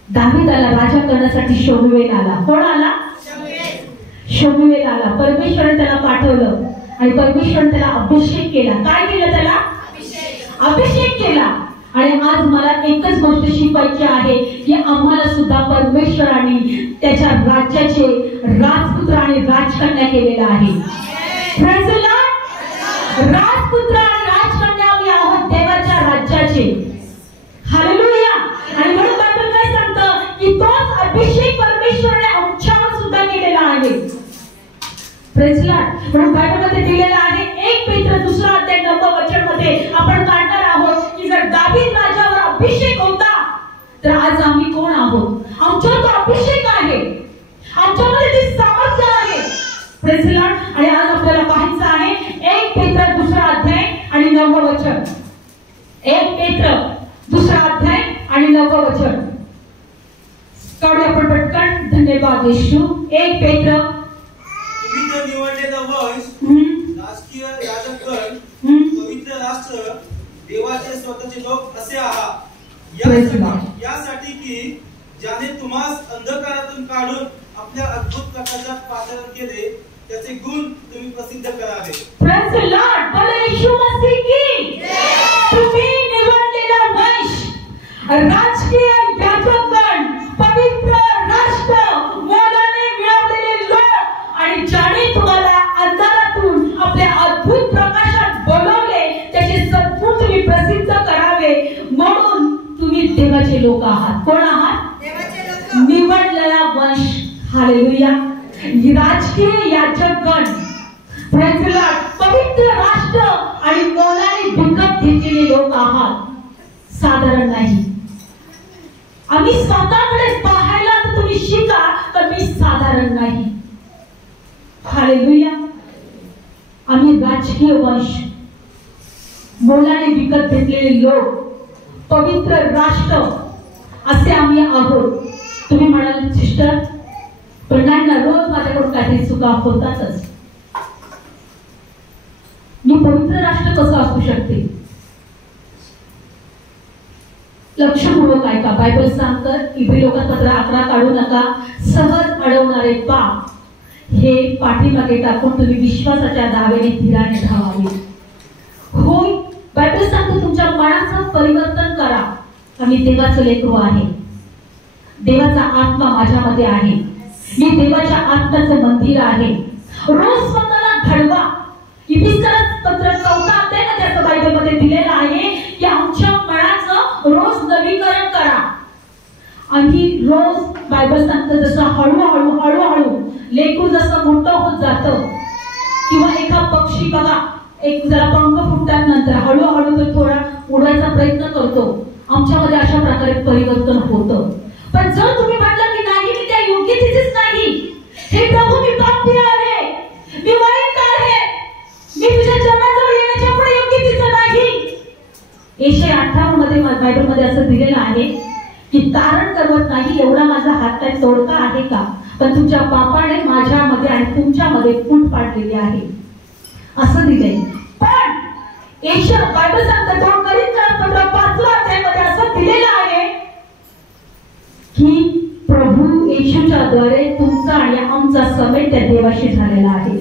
दावीदाला राजा करण्यासाठी शमूएल आला. कोण आला? शमूएल आला. परमेश्वराने त्याला पाठवलं आणि परमेश्वराने त्याला अभिषेक केला. काय केलं? त्याला अभिषेक केला. आणि आज मला एकच गोष्ट शिकवायची आहे की आम्हाला सुद्धा परमेश्वराने त्याच्या राज्याचे राजपुत्र आणि राजकन्या केलेला आहे. Praise the Lord. राजपुत्र आणि राजकन्या आम्ही आहोत देवाच्या राज्याचे. हालेलुया. आणि म्हणून बायबल काय सांगतं की तोच अभिषेक परमेश्वराने आमच्यावर सुद्धा केलेला आहे. Praise the Lord. म्हणून बायबलमध्ये दिलेला आहे 1 पेत्र 2 अध्याय 9 वचन मध्ये आपण काढणार आहोत की जर दावीद राजावर अभिषेक होता, तर आज आम्ही कोण आहोत? आमच्यावर तो अभिषेक आहे, आमच्यामध्ये ती सामर्थ्य आहे. Praise the Lord. आणि आज आपल्याला पाहायचं आहे 1 पेत्र 2 अध्याय आणि 9 वचन. धन्यवाद येशू. 1 पेत्र तुम्ही तर निवडलेला वंश, राजकीय याजकगण, पवित्र राष्ट्र, देवाचे स्वतःचे लोक असे आहात, यासाठी की ज्याने तुम्हास अंधकारातून काढून आपल्या अद्भुत प्रकाशात पाचारण केले त्याचे गुण तुम्ही प्रसिद्ध करावे. Praise the Lord. बोले येशू मसीह की जय. तुम्ही निवडलेला वंश, राजकीय याजकगण, पवित्र राष्ट्र, मोलाने मिळवलेले लोक, आणि ज्याने तुम्हाला अंधारातून आपल्या अद्भुत प्रकाशात बोलवले त्याचे सद्गुण तुम्ही प्रसिद्ध करावे, म्हणून तुम्ही देवाचे लोक आहात. कोण आहात? देवाचे लोक. निवडलेला वंश. हालेलुया. राजकीय याजकगण, प्रेज द लॉर्ड, पवित्र राष्ट्र आणि मोलाने विकत घेतलेले लोक आहात. साधारण नाही. आम्ही स्वतःकडे पाहायला तर तुम्ही शिका, तर मी साधारण नाही. हालेलुया. आम्ही राजकीय वंश, मोलाने विकत घेतलेले लोक, पवित्र राष्ट्र असे आम्ही आहोत. तुम्ही म्हणाल सिस्टर पण नाही ना, रोज माझ्याकडून काहीतरी चुका होतातच. मी पवित्र राष्ट्र कसं असू शकते? लक्षपूर्वक ऐका. बायबल सांगतं इब्री लोकांपत्र 11 काढू नका. सहज अडवणारे पाप हे पाठीमागे टाकून तुम्ही विश्वासाच्या दावेने धीराने धावावे. होय, बायबल सांगतो तुमच्या मनाचं परिवर्तन करा. आम्ही देवाचं लेकरू आहे. देवाचा आत्मा माझ्यामध्ये आहे. मी देवाच्या आत्म्याचं मंदिर आहे. रोज स्वतःला घडवा. इफिसियन्स पत्र 4 अध्याय मध्ये असं बायबलमध्ये दिलेलं आहे की आमच्या मनाचं रोज नवीकरण करा. आम्ही रोज बायबल सांगतं जसं हळूहळू लेकरू जसं मोठं होत जातं, किंवा एका पक्षी बघा, एक जरा पंख फुटल्यानंतर हळूहळू तो थोडा उडायचा प्रयत्न करतो. आमच्यामध्ये अशा प्रकारे परिवर्तन होतं. पण जर तुम्ही म्हटलं की नाही मी त्या योग्यतेचीच नाही, हे प्रभू मी पापी आहे, मी वाईट आहे, मी तुझ्या चरणाजवळ येण्याच्या पुढे योग्यतेचं नाही. 158 मध्ये बायबल मध्ये असं दिलेलं आहे की तारण करवत नाही एवढा माझा हात काय तोडका आहे का, पण तुमच्या पापाने माझ्यामध्ये आणि तुमच्यामध्ये फूट पाडलेली आहे असं दिलंय. पण बायबल सांगतं 2 कोरिंथियन 5 अध्यायामध्ये असं दिलेलं आहे की प्रभू येशूच्या द्वारे तुमचा आणि आमचा समेट त्या देवाशी झालेला आहे.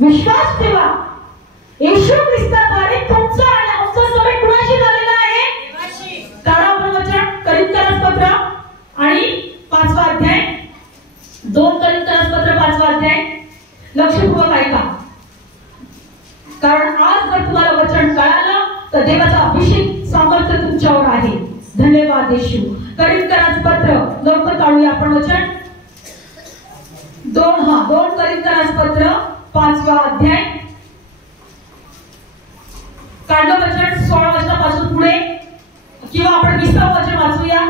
विश्वास ठेवा. येशू ख्रिस्ताद्वारे तुमचा आणि आमचा समेट कुणाशी झालेला आहे? काढा आपण वचन कोरिंथियन पत्र आणि 5 अध्याय, 2 कोरिंथियन पत्र 5 अध्याय. लक्षपूर्वक ऐका, कारण आज जर तुम्हाला वचन कळालं तर देवाचा अभिषेक सामर्थ्य तुमच्यावर आहे. धन्यवाद येशू. कोरिंथियन पत्र लवकर काढूया आपण वचन. 2 कोरिंथियन पत्र 5 अध्याय. काढलं वचन 16 वर्षापासून पुढे, किंवा आपण 20 वचन वाचूया.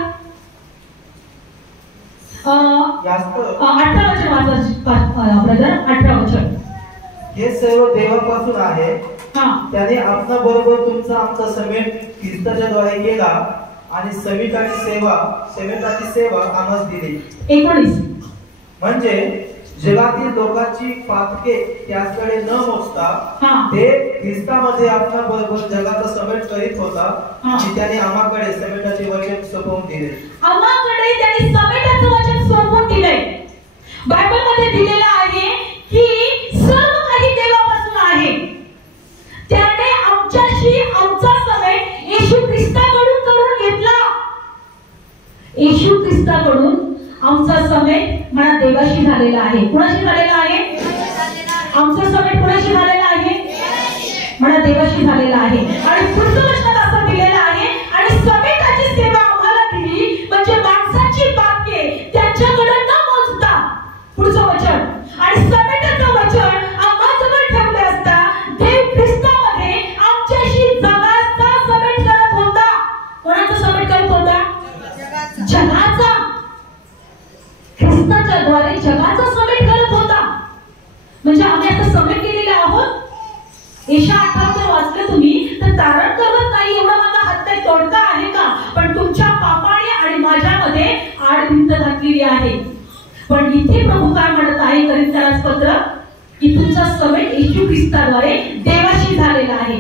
18 वचन वाचा ब्रदर. 18 वचन. हे सर्व देवापासून आहे. त्याने आपल्या बरोबर तुमचा आमचा समेट ख्रिस्ताच्या द्वारे केला आणि समेटाची सेवा आम्हास दिली. 19. म्हणजे जगातील लोकांची पातके त्याकडे न मोजता ते ख्रिस्तामध्ये आपल्या बरोबर जगाचा समेट करीत होता आणि त्याने आम्हाकडे समेटाचे वचन सोपवून दिले. आम्हाकडे त्याने समेटाचं वचन सोपवून दिले. बायबल मध्ये दिलेलं आहे की सर्व काही देवापासून आहे. त्याने आमच्याशी आमचा समेट येशू ख्रिस्ताकडून करून घेतला. येशू ख्रिस्ताकडून आमचा समेट म्हणा देवाशी झालेला आहे. कुणाशी झालेला आहे? आमचा समेट कुणाशी झालेला आहे? म्हणा देवाशी झालेला आहे. आणि पुढचं वचन असं दिलेलं आहे आणि समेटाची सेवा आम्हाला दिली, म्हणजे माणसाची पापे त्यांच्याकडे न मोजता. पुढचं वचन. आणि समेटाचं वचन आम्हाजवळ ठेवले असता देव ख्रिस्तामध्ये आमच्याशी जगाचा समेट करत होता. कोणाचा समेट करत होता? जगाचा. ख्रिस्ताच्या द्वारे जगाचा समेट करत होता. म्हणजे आम्ही आता समेट केलेले आहोत. 158 वाचलं तुम्ही तर तारण करत नाही एवढा माझा हात काय तोडका आहे का? ख्रिस्ताद्वारे देवाशी झालेला आहे.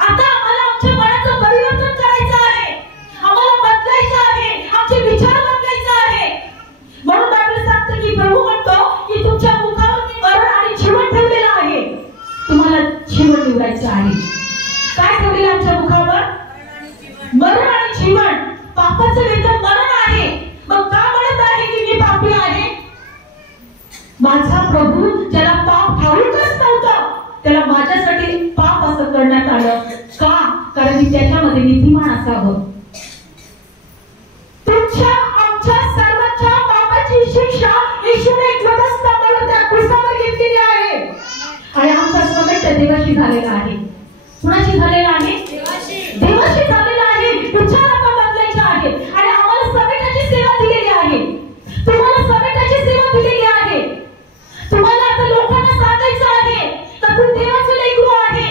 आता आम्हाला आमच्या मनाचं परिवर्तन करायचं आहे, आम्हाला बदलायचं आहे, आमचे विचार बदलायचे आहे. म्हणून बायबल सांगते की प्रभू म्हणतो की तुमच्या मुखावर मी मरण आणि जीवन ठेवलेलं आहे. तुम्हाला जीवन निवडायचं आहे. काय ठेवलेलं आमच्या मुखावर? मरण आणि जीवन. पापाचं वेतन मरण आहे. मग का म्हणत आहे की मी पापी आहे? माझा प्रभू ज्याला पाप ठाऊकच नव्हतं त्याला माझ्यासाठी पाप असं करण्यात आलं. का? कारण मी त्याच्यामध्ये नीतिमान असावं. तुमच्या आमच्या सर्वांच्या पापाची शिक्षा येशूने ग्रस्तपणे त्या क्रूसावर घेतलेली आहे. आणि आमचा संबंध त्या देवाशी झालेला आहे. कुणाशी झालेला आहे? देवाशी झालेला आहे. विचार आता बदलायचे आहे. आणि आम्हाला समेटाची सेवा दिलेली आहे. तुम्हाला समेटाची सेवा दिलेली आहे. तुम्हाला आता लोकांना सांगायचं आहे की तू देवाचं लेकरू आहे.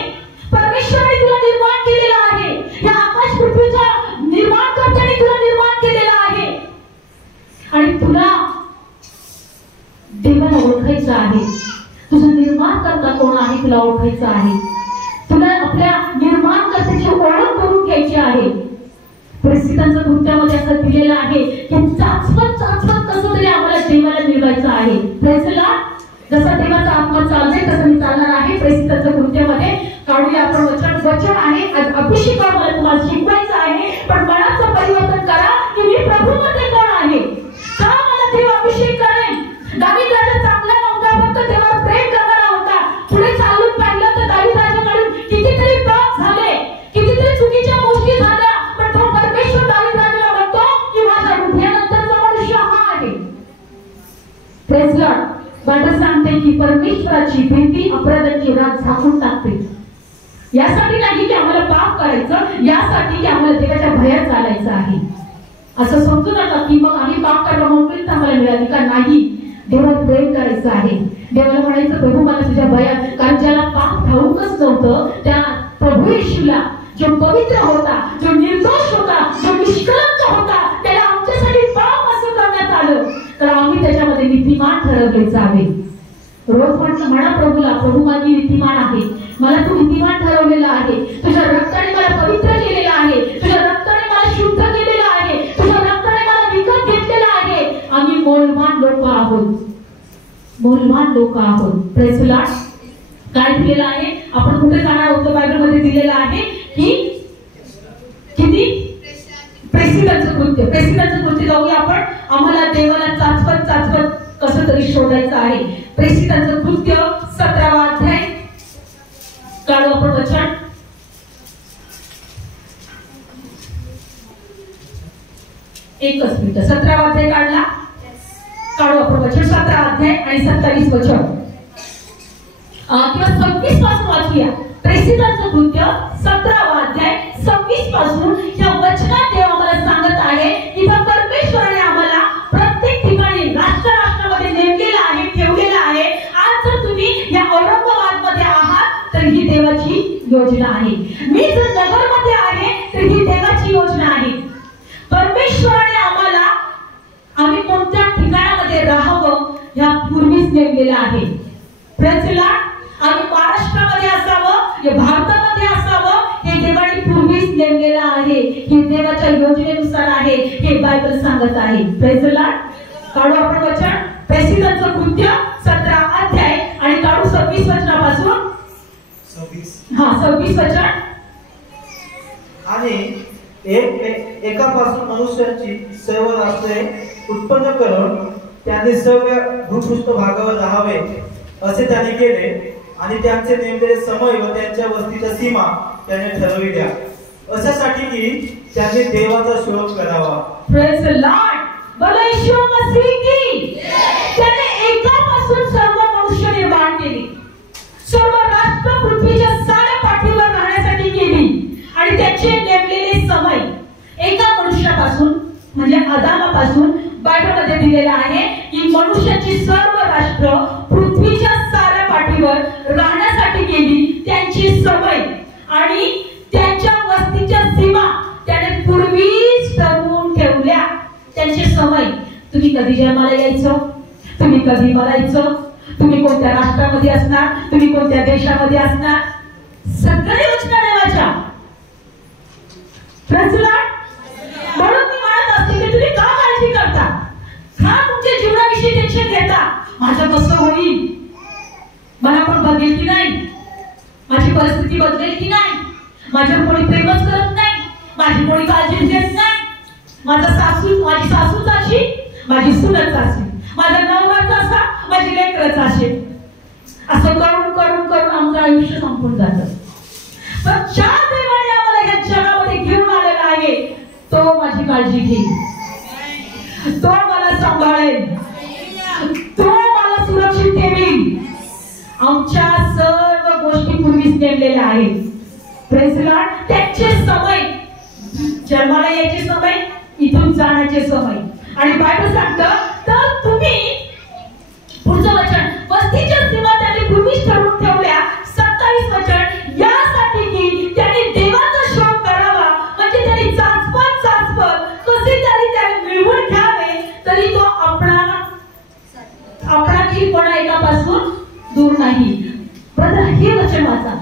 परमेश्वराने तुला निर्माण केलेलं आहे. या आकाश पृथ्वीचा निर्माणकर्त्याने तुला निर्माण केलेलं आहे. आणि तुला देवाला ओळखायचं आहे. तुझं निर्माणकर्ता कोण आहे तुला ओळखायचं आहे. तुला आपल्या निर्माणकर्त्याची ओळख करून घ्यायची आहे. परिस्थितीच्या कृत्यामध्ये असं दिलेलं आहे की चाचपत कसं तरी आम्हाला देवाला मिळवायचं आहे. Praise the Lord. जसा देवाचा आत्मा चालतोय तसं मी चालणार आहे. परिस्थितीच्या कृत्यामध्ये काढूया आपण वचन आहे. आज अभिषेक मला तुम्हाला शिकवायचं आहे. पण मनाचं परिवर्तन करा की मी प्रभूमध्ये कोण आहे. का मला देव अभिषेक करेन? दावीद राजा चांगला नव्हता, फक्त देवावर प्रेम करणारा होता. पुढे चालून पाहिलं तर दावीद राजाकडून कितीतरी पाप झाले, कितीतरी चुकीच्या गोष्टी झाल्या. पण तो परमेश्वर दावीद राजाला म्हणतो की माझ्या हृदयानंतरचा मनुष्य हा आहे. Praise the Lord. बायबल सांगते की परमेश्वराची भीती अपराधांची रात झाकून टाकते. यासाठी नाही की आम्हाला पाप करायचं, यासाठी की आम्हाला देवाच्या भयात चालायचं आहे. असं समजू नका की मग आम्ही पाप करायला मोकळीक आम्हाला मिळाली का? नाही. देवाला प्रेम करायचं आहे. देवाला म्हणायचं प्रभू मला तुझ्या भयात. कारण ज्याला पाप ठाऊकच नव्हतं त्या प्रभू येशूला जो पवित्र होता, जो निर्दोष होता, जो निष्कलंक होता, त्याला आमच्यासाठी पाप असं करण्यात आलं. तर आम्ही त्याच्यामध्ये नीतिमान ठरवले जावे. रोज म्हणा प्रभूला, प्रभू माझी नीतिमान आहे. मला तू नीतिमान ठरवलेला आहे. तुझ्या रक्ताने मला पवित्र केलेलं आहे. तुझ्या रक्ताने मला शुद्ध केलेलं आहे. तुझ्या रक्ताने मला विकत घेतलेलं आहे. आम्ही मोलवान लोक आहोत. मोलवान लोक आहोत. Praise the Lord. काय दिलेलं आहे? आपण कुठे जाणार होतो? बायबल मध्ये दिलेलं आहे की किती प्रेसिडेंटचं कृत्य. प्रेसिडेंटचं कृत्य जाऊया आपण. आम्हाला देवाला चाचपत कसं तरी शोधायचं आहे. प्रेसिडेंटचं कृत्य 17वा अध्याय काढू आपण वचन. एकच मिनिट. 17वा अध्याय काढला. काढू आपण वचन. 17 अध्याय आणि 27 वचन किंवा 26 पासून वाचूया. प्रेसिडेंटचं कृत्य 17वा अध्याय 26 पासून या वचनात देव आम्हाला सांगत आहे की परमेश्वराने आम्हाला प्रत्येक ठिकाणी राष्ट्रामध्ये नेमलेलं आहे, ठेवलेलं आहे. आज जर तुम्ही या औरंगाबाद मध्ये आहात तर ही देवाची योजना आहे. मी जर नगर मध्ये आहे तर ही देवाची योजना आहे. परमेश्वराने आम्हाला आम्ही कोणत्या ठिकाणामध्ये राहावं ह्या पूर्वीच नेमलेलं आहे. Praise the Lord. आम्ही महाराष्ट्रामध्ये असावं या भारतामध्ये असावं हे देवाने पूर्वीच नेमलेलं आहे. हे देवाच्या योजनेनुसार आहे हे बायबल सांगत आहे. Praise the Lord. काढू आपण वचन. प्रेसिडेंटचं कृत्य 17 अध्याय आणि काढू 26 वचनापासून. 26 वचन. आणि एकापासून मनुष्याची सर्व राष्ट्रे उत्पन्न करून त्यांनी सर्व भूपृष्ठभागावर राहावे असे त्यांनी केले. आणि त्यांचे नेमलेले समय व त्यांच्या वस्तीच्या सीमा त्याने ठरविल्या अशासाठी की त्यांनी देवाचा शोध करावा. Praise the Lord. बोला येशू मसीह की. त्याने एकापासून सर्व मनुष्य निर्माण केली. सर्व राष्ट्र पृथ्वीच्या साऱ्या पाठीवर राहण्यासाठी केली. आणि त्याचे नेमलेले समय एका मनुष्यापासून म्हणजे आदामापासून बायबलमध्ये दिलेला आहे की मनुष्याची सर्व राष्ट्र पृथ्वीच्या साऱ्या पाठीवर राहण्यासाठी गेली. त्यांची समय आणि त्यांच्या वस्तीच्या सीमा त्याने पूर्वीच ठरवून ठेवल्या. त्यांचे समय तुम्ही कधी जन्माला यायचं, तुम्ही कधी मरायचं, तुम्ही कोणत्या राष्ट्रामध्ये असणार, तुम्ही कोणत्या देशामध्ये असणार, सगळ्या योजना देवाच्या. म्हणून मी म्हणत असते की तुम्ही का काळजी करता, का तुमच्या जीवनाविषयी टेन्शन घेता. माझं कसं होईल, मला कोण बघेल की नाही, माझी परिस्थिती बदलेल की नाही, माझ्यावर कोणी प्रेमच करत नाही, माझी कोणी काळजी घेत नाही, माझी सासूच अशी, माझी सुनच अशी, माझा नवराच असा, माझी लेकरच अशी. असं करून करून करून आमचं आयुष्य संपून जातं. पण ज्या देवाने आम्हाला ह्या जगामध्ये घेऊन आलेला आहे तो माझी काळजी घेईल, तो मला सांभाळेल, तो मला सुरक्षित ठेवेल. आमच्या सर्व गोष्टी पूर्वीच नेमलेल्या आहेत. Praise Lord. त्याचे समय, जन्माला यायचे समय, इथून जाण्याचे समय. आणि बायबल सांगतं तर तुम्ही पुढचं वचन, वस्तीच्या सीमा त्यांनी पूर्वीच ठरवून ठेवल्या. 27 वचन, यासाठी की त्यांनी देवाचा शोध करावा, म्हणजे त्यांनी चाचपत कसे तरी त्याला मिळवून घ्यावे, तरी तो आपणातील कोणा एकापासून दूर नाही. ब्रदर, हे वचन वाचा,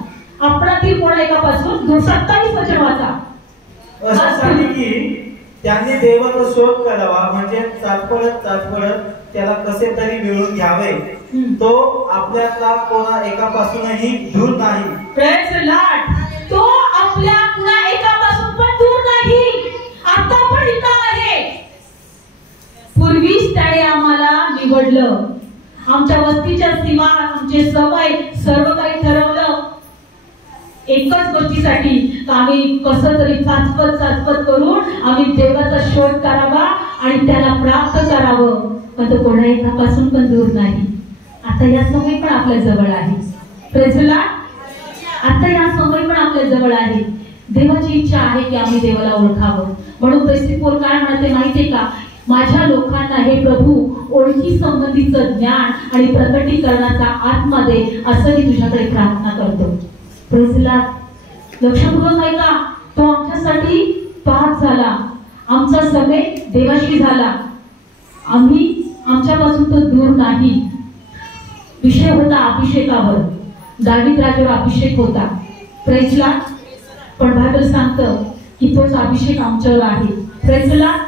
आपणातील कोणा एकापासून दूर. 27 वचन वाचा. अशासाठी की त्यांनी देवाचा शोध करावा, म्हणजे चाचपडत त्याला कसे तरी मिळवून घ्यावे, तो आपल्यातला कोणा एकापासूनही दूर नाही. Praise Lord. तो आपल्या कुणा एकापासून पण दूर नाही, आता पण इथं आहे. पूर्वीच त्याने आम्हाला निवडलं, आमच्या वस्तीच्या सीमा, आमचे समय, सर्व काही ठरवलं एकच गोष्टीसाठी, आम्ही कसं तरी चाचपत करून आम्ही देवाचा शोध करावा आणि त्याला प्राप्त करावं, पण तो कोणा एकापासून पण दूर नाही. आता या समय पण आपल्या जवळ आहे. Praise Lord. आता या समय पण आपल्या जवळ आहे. देवाची इच्छा आहे की आम्ही देवाला ओळखावं. म्हणून प्रेषित पौल काय म्हणते माहितीये का, माझ्या लोकांना हे प्रभू ओळखी संबंधीचं ज्ञान आणि प्रकटीकरणाचा आत्मा दे, असं मी तुझ्याकडे प्रार्थना करतो. Praise Lord. लक्षपूर्वक आहे का, तो आमच्यासाठी पाप झाला, आमचा समय देवाशी झाला, आमच्यापासून तो दूर नाही. विषय होता अभिषेकावर, दावीद राजावर अभिषेक होता. Praise Lord. पण बायबल सांगतं की तोच अभिषेक आमच्यावर आहे. Praise Lord.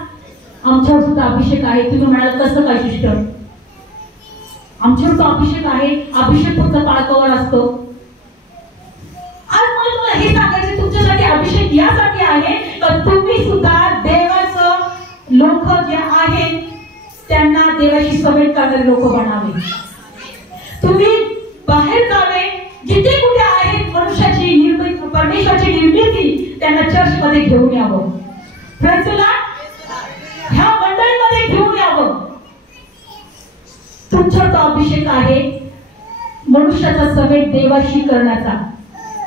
आमच्यावर सुद्धा अभिषेक आहे. तुम्ही म्हणाल कसं काय सिस्टर, आमच्यावर तो अभिषेक आहे. अभिषेक फक्त पालकावर असतो. आज मला तुम्हाला हे सांगायचं, तुमच्यासाठी अभिषेक यासाठी आहे तर तुम्ही सुद्धा देवाचं लोक जे आहेत त्यांना देवाशी समेट करणारे लोक बनावे. तुम्ही बाहेर जावे, जिथे कुठे आहेत मनुष्याची निर्मिती, परमेश्वराची निर्मिती, त्यांना चर्च मध्ये घेऊन यावं. Praise Lord. ह्या मंडळीमध्ये घेऊन यावं. तुमच्यावर तो अभिषेक आहे मनुष्याचा समेट देवाशी करण्याचा.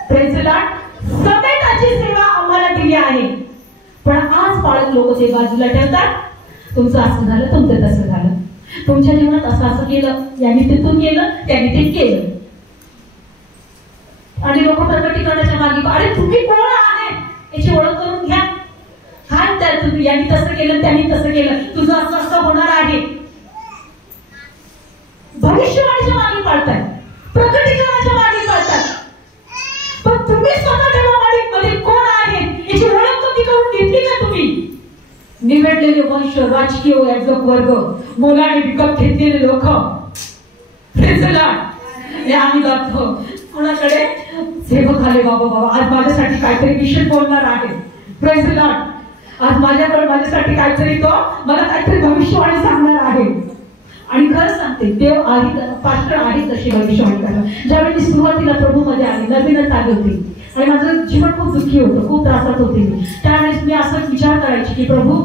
Praise Lord. समेटाची सेवा आम्हाला दिली आहे. पण आज पाळक लोक ते बाजूला ठेवतात. तुमचं असं झालं, तुमचं तसं झालं, तुमच्या जीवनात असं केलं, यांनी तिथून केलं, त्यांनी ते केलं. आणि लोक प्रकटीकरणाच्या मागे, अरे तुम्ही कोण आहे याची ओळख करून घ्या. काय त्या तुम्ही, यांनी तसं केलं, त्यांनी तसं केलं, तुझं असं असं होणार आहे. भविष्यवाणीच्या मागे पाळतात, प्रकटीकरणाच्या मागे पाळतात. पण तुम्ही स्वतः देवामध्ये कोण आहे याची ओळख कधी करून घेतली का तुम्ही? निवडलेले वंश, राजकीय याजक वर्ग, मोलाने विकत घेतलेले लोक. Praise Lord. हे आम्ही जातो कोणाकडे, सेवक आले, बाबा आज माझ्यासाठी काहीतरी विषय बोलणार आहे. Praise Lord. आज माझ्यासाठी काहीतरी तो मला काहीतरी भविष्यवाणी सांगणार आहे. आणि खरं सांगते, देव आहे, पास्टर आहे तशी भविष्यवाणी करणार. ज्यावेळी मी सुरुवातीला प्रभू मध्ये आले, नवीनच आले होते आणि माझं जीवन खूप दुःखी होतं, खूप त्रासात होते मी. त्यावेळेस मी असं विचार करायची की प्रभू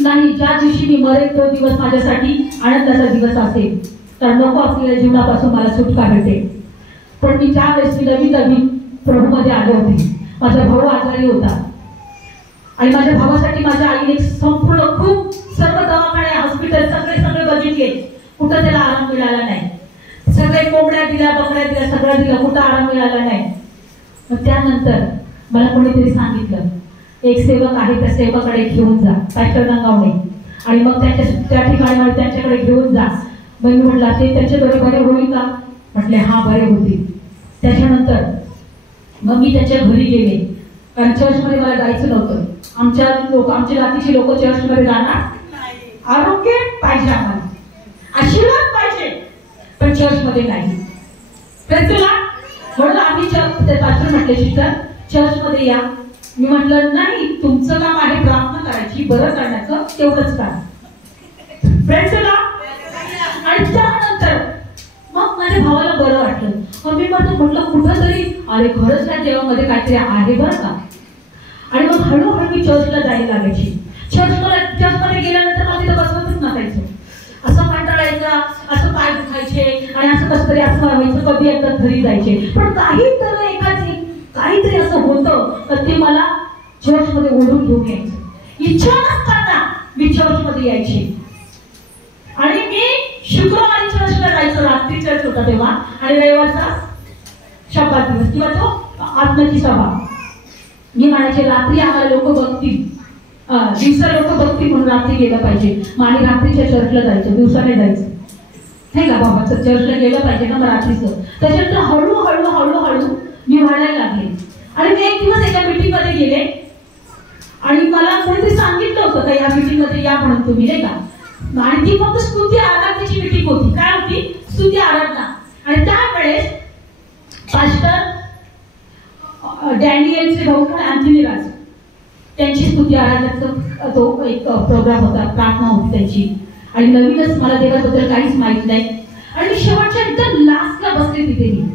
नाही, ज्या दिवशी मी मरेल तो दिवस माझ्यासाठी आनंदाचा दिवस असेल, तर नको असलेल्या जीवनापासून मला सुटका भेटेल. पण मी ज्यावेळेस नवीन प्रभू मध्ये आले होते, माझा भाऊ आजारी होता आणि माझ्या भावासाठी माझ्या आईने संपूर्ण खूप सर्व दवाखाने, हॉस्पिटल सगळे बघितले, कुठं त्याला आराम मिळाला नाही. सगळे कोंबड्या दिल्या, बकड्या दिल्या, सगळं दिलं, कुठं आराम मिळाला नाही. मग त्यानंतर मला कोणीतरी सांगितलं, एक सेवक आहे, त्या सेवकाकडे घेऊन जा, पास्टर गंगावणे, आणि मग त्या ठिकाणी त्यांच्याकडे घेऊन जा. मी म्हटलं ते त्याचे बरे होईल का? म्हटले हा बरे होतील. त्याच्यानंतर मग मी त्याच्या घरी गेले, कारण चर्चमध्ये मला जायचं नव्हतं. आमच्या जातीचे लोक चर्चमध्ये जाणार, आरोग्य पाहिजे आम्हाला, आशीर्वाद पाहिजे, पण चर्चमध्ये नाही. म्हणून आम्ही पास्टर म्हटले सिस्टर चर्चमध्ये या. मी म्हटलं नाही, तुमचं काम आहे प्रार्थना करायची, बरं करण्याचं, तेवढंच काम. आणि त्यानंतर मग माझ्या भावाला बरं वाटलं. मग मी म्हटलं कुठं तरी अरे खरंच त्या देवामध्ये काहीतरी आहे बरं का. आणि मग हळूहळू मी चर्चला जायला लागायची. चर्चमध्ये गेल्यानंतर मग तिथं बसवतच नसायचं, असं कंटाळायचं, असं पाय दुखायचे आणि असं कसं तरी असं व्हायचं. कधी एकदा घरी जायचे, पण काहीतरी असं होतं तर ते मला चर्चमध्ये ओढून घेऊन यायचं. इच्छा नसताना मी चर्चमध्ये यायचे. आणि मी शुक्रवारी चर्चला जायचं, रात्री चर्च होता तेव्हा, आणि रविवारचा शब्दात दिवस किंवा तो आत्म्याची सभा. मी म्हणायचे रात्री आम्हाला लोक बघतील, दिवसा लोक बघतील म्हणून रात्री गेलं पाहिजे. मग आणि रात्रीच्या चर्चला जायचं, दिवसाने जायचं नाही का बाबा, चर्चला गेलं पाहिजे ना मग रात्रीचं. त्याच्यानंतर हळूहळू मी वाढायला लागले. आणि मी एक दिवस एका मीटिंग मध्ये गेले आणि मला कोणीतरी सांगितलं होतं का या मीटिंग मध्ये या म्हणून तुम्ही, नाही का. आणि ती फक्त स्तुती आराधनेची मीटिंग होती. काय होती? स्तुती आराधना. आणि त्यावेळेस पास्टर डॅनियलचे भाऊ अँथनी राज त्यांची स्तुती आराधनाचा तो एक प्रोग्राम होता, प्रार्थना होती त्यांची. आणि नवीनच मला देवाबद्दल काहीच माहित नाही. आणि शेवटच्या एकदम लास्टला बसले तिथे मी,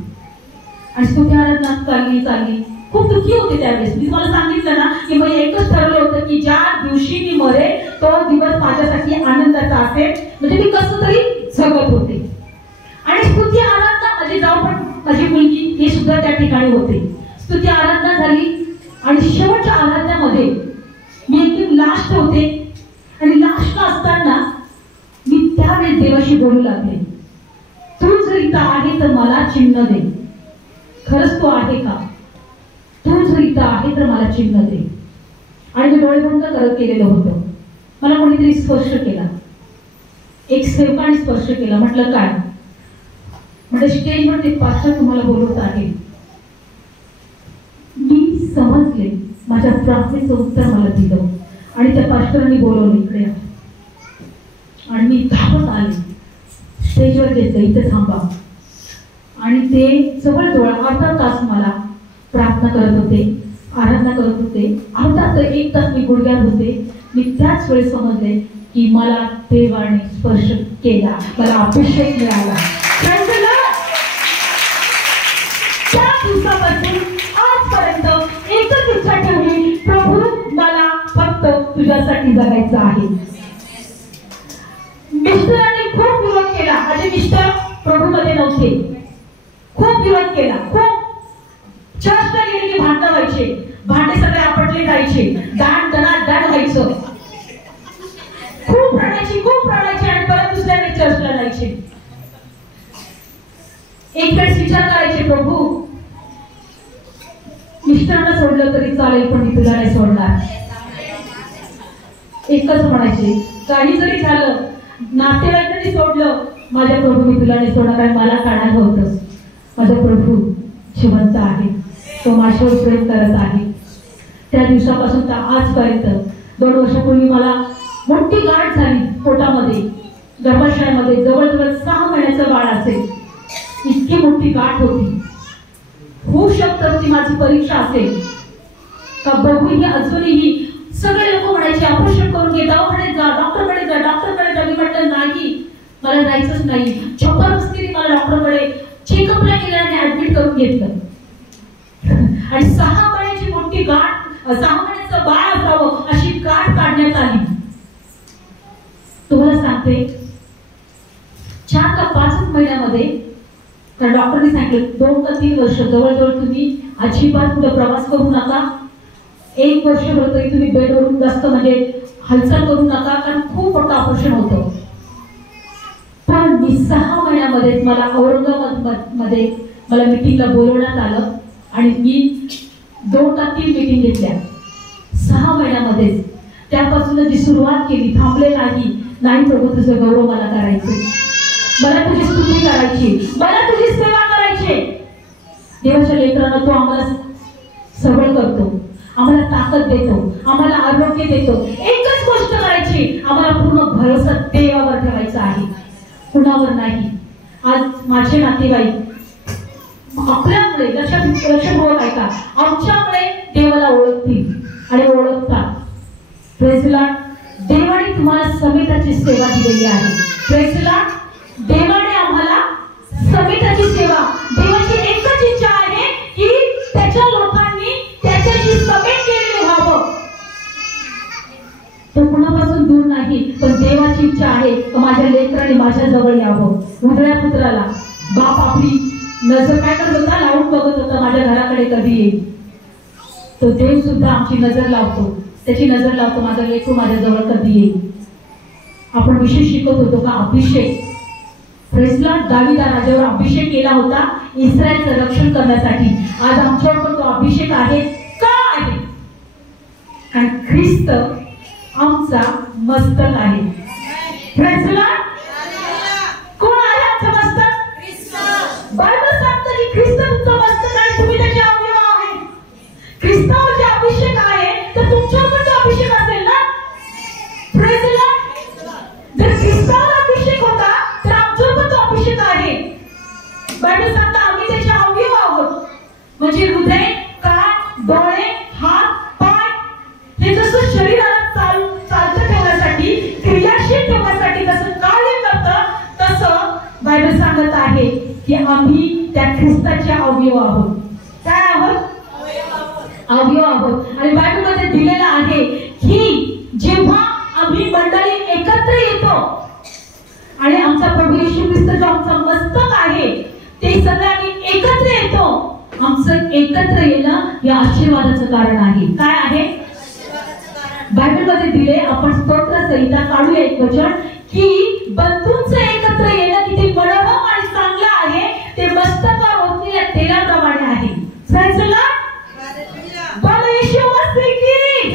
आणि स्तुती आराधना चालली. खूप दुःखी होते त्यावेळेस. मी तुम्हाला सांगितलं ना की मी एकच ठरवलं होतं की ज्या दिवशी मी मरे तो दिवस माझ्यासाठी आनंदाचा असेल, म्हणजे मी कसं तरी जगत होते. आणि स्तुती आराधना माझी जाऊ पण माझी मुलगी हे सुद्धा त्या ठिकाणी होते. स्तुती आराधना झाली आणि शेवटच्या आराधनामध्ये मी एकदम लास्ट होते. आणि लास्टला असताना मी त्यावेळेस देवाशी बोलू लागले, तू जर इथं आहे तर मला चिन्ह दे. खरंच तो आहे का? तू जर इथं आहे तर मला चिन्ह दे. आणि मी डोळे बंद करत केलेलं होतं. मला कोणीतरी स्पर्श केला, एक सेवकाने स्पर्श केला. म्हटलं काय? म्हणजे स्टेजवर ते पास्टर तुम्हाला बोलवत आहे. मी समजले, माझ्या प्रार्थनेचं उत्तर मला दिलं. आणि त्या पास्टरांनी बोलवलं इकडे. आणि मी धावत आले, स्टेजवर घेतलं, इथे थांबा. आणि ते जवळजवळ अर्धा तास मला प्रार्थना करत होते, आराधना करत होते. अर्धा तर एक तास मी गुडघ्यात होते. मी त्याच वेळेस समजले की मला देवाने स्पर्श केला, मला अभिषेक मिळाला. त्या दिवसापासून आजपर्यंत एकच इच्छा ठेवली, प्रभू मला फक्त तुझ्यासाठी जगायचं आहे. मिस्टरांनी खूप विरोध केला. माझे मिस्टर प्रभूमध्ये नव्हते. खूप विरोध केला, खूप. चर्चला गेले की भांडण व्हायचे, भांडे सगळे आपटले जायचे, दाण व्हायचं. खूप रडायचे आणि परत दुसऱ्या चर्चला जायचे. एक वेळेस विचार करायचे, प्रभू मिस्टरांना सोडलं तरी चालेल पण मी तुला नाही सोडणार. एकच म्हणायचे, काही जरी झालं, नातेवाईकांनी सोडलं, माझ्या प्रभू मी तुला नाही सोडणार, कारण मला काढायला होतंच. माझा प्रभू जिवंत आहे, तो माझ्यावर प्रेम करत आहे. त्या दिवसापासून तर आजपर्यंत 2 वर्षापूर्वी मला मोठी गाठ झाली पोटामध्ये, गर्भाशयामध्ये. जवळजवळ 6 महिन्याचं बाळ असेल, इतकी मोठी गाठ होती. होऊ शकतं ती माझी परीक्षा असेल का बघू. ही अजूनही सगळे लोक म्हणायचे ऑपरेशन करून घे, दवाखान्यात जा, डॉक्टरकडे जा. मी म्हटलं नाही, मला जायचंच नाही. जबरदस्तीने मला डॉक्टरकडे चेकअपला गेलं आणि ऍडमिट करून घेतलं. आणि 6 महिन्याची मोठी गाठ, 6 महिन्याचं बाळ असावं अशी गाठ काढण्यात आली. तुम्हाला सांगते 4 का 5 महिन्यामध्ये, तर डॉक्टरने सांगितलं 2 का 3 वर्ष जवळजवळ तुम्ही अजिबात कुठं प्रवास करू नका. 1 वर्षभर तरी तुम्ही बेडवरून जास्त म्हणजे हालचाल करू नका, कारण खूप मोठं ऑपरेशन होतं. पण मी 6 महिन्यामध्ये मला औरंगाबादमध्ये मला मीटिंगला बोलवण्यात आलं आणि मी 2 का 3 मीटिंग घेतल्या 6 महिन्यामध्येच. त्यापासून जी सुरुवात केली, थांबले नाही प्रभू तुझं गौरव मला करायचं. मला तुझी स्तुती करायची, मला तुझी सेवा करायची. देवाच्या लेकरांना तो आम्हाला सबळ करतो, आम्हाला ताकद देतो, आम्हाला आरोग्य देतो. एकच गोष्ट करायची, आम्हाला पूर्ण भरोसा देवावर ठेवायचा आहे, कुणावर नाही. आज माझे नातेवाईक आपल्यामुळे लक्षपूर्वक ऐका, आमच्यामुळे देवाला ओळखतील आणि ओळखतात. Praise the Lord. देवाने तुम्हाला समेताची सेवा दिलेली आहे. Praise the Lord. देवाने आम्हाला समेताची सेवा, देवाची एकच इच्छा आहे की त्याच्या लोकांनी त्याच्याशी समेट केलेले व्हावं. तो कुणापासून दूर नाही, पण देवाची इच्छा आहे की माझ्या लेकराने माझ्या जवळ यावं. उधळ्या पुत्राला बाप आपली नजर काय करत होता, लावून बघत होता माझ्या घराकडे कधी येईल. तो देव सुद्धा आमची नजर लावतो, त्याची नजर लावतो माझा लेकरू माझ्या जवळ कधी येईल. आपण विषय शिकत होतो का अभिषेक. Praise the lord. दावीदा राजावर अभिषेक केला होता इस्रायलचं रक्षण करण्यासाठी. आज आमच्यावर पण तो अभिषेक आहे का आहे, आणि ख्रिस्त आमचा मस्तक आहे. Praise the Lord. कोण आहे आमचं मस्तक? बायबल सांगतं की ख्रिस्त तुमचं मस्तक आहे, तुम्ही त्याचे अवयव आहे. ख्रिस्तावर जे अभिषेक आहे तर तुमच्यावर पण तो अभिषेक असेल ना. Praise the Lord. जर ख्रिस्तावर अभिषेक होता तर आमच्यावर पण तो अभिषेक आहे. बायबल सांगतं आम्ही त्याचे अवयव आहोत, म्हणजे हृदय, कान, डोळे, हात, पाय, हे जसं शरीराला चालतं ठेवण्यासाठी, क्रियाशील ठेवण्यासाठी जसं कार्य करतं, तसं बायबल सांगत आहे की आम्ही त्या ख्रिस्ताचे अवयव आहोत. काय आहोत? अवयव आहोत. आणि बायबलमध्ये दिलेलं आहे की जेव्हा आम्ही मंडळी एकत्र येतो आणि आमचा प्रभू येशू ख्रिस्त जो आमचा मस्तक आहे ते सगळे आम्ही एकत्र येतो, आमचं एकत्र येणं या आशीर्वादाचं कारण आहे. काय आहे? बायबलमध्ये दिले, आपण स्तोत्र संहिता काढूया एक वचन की बंधूंचं एकत्र येणं किती मनोरम आणि चांगलं आहे, ते मस्तकावर ओतलेल्या तेलाप्रमाणे आहे. Praise the Lord. बोलो येशू मसीह की,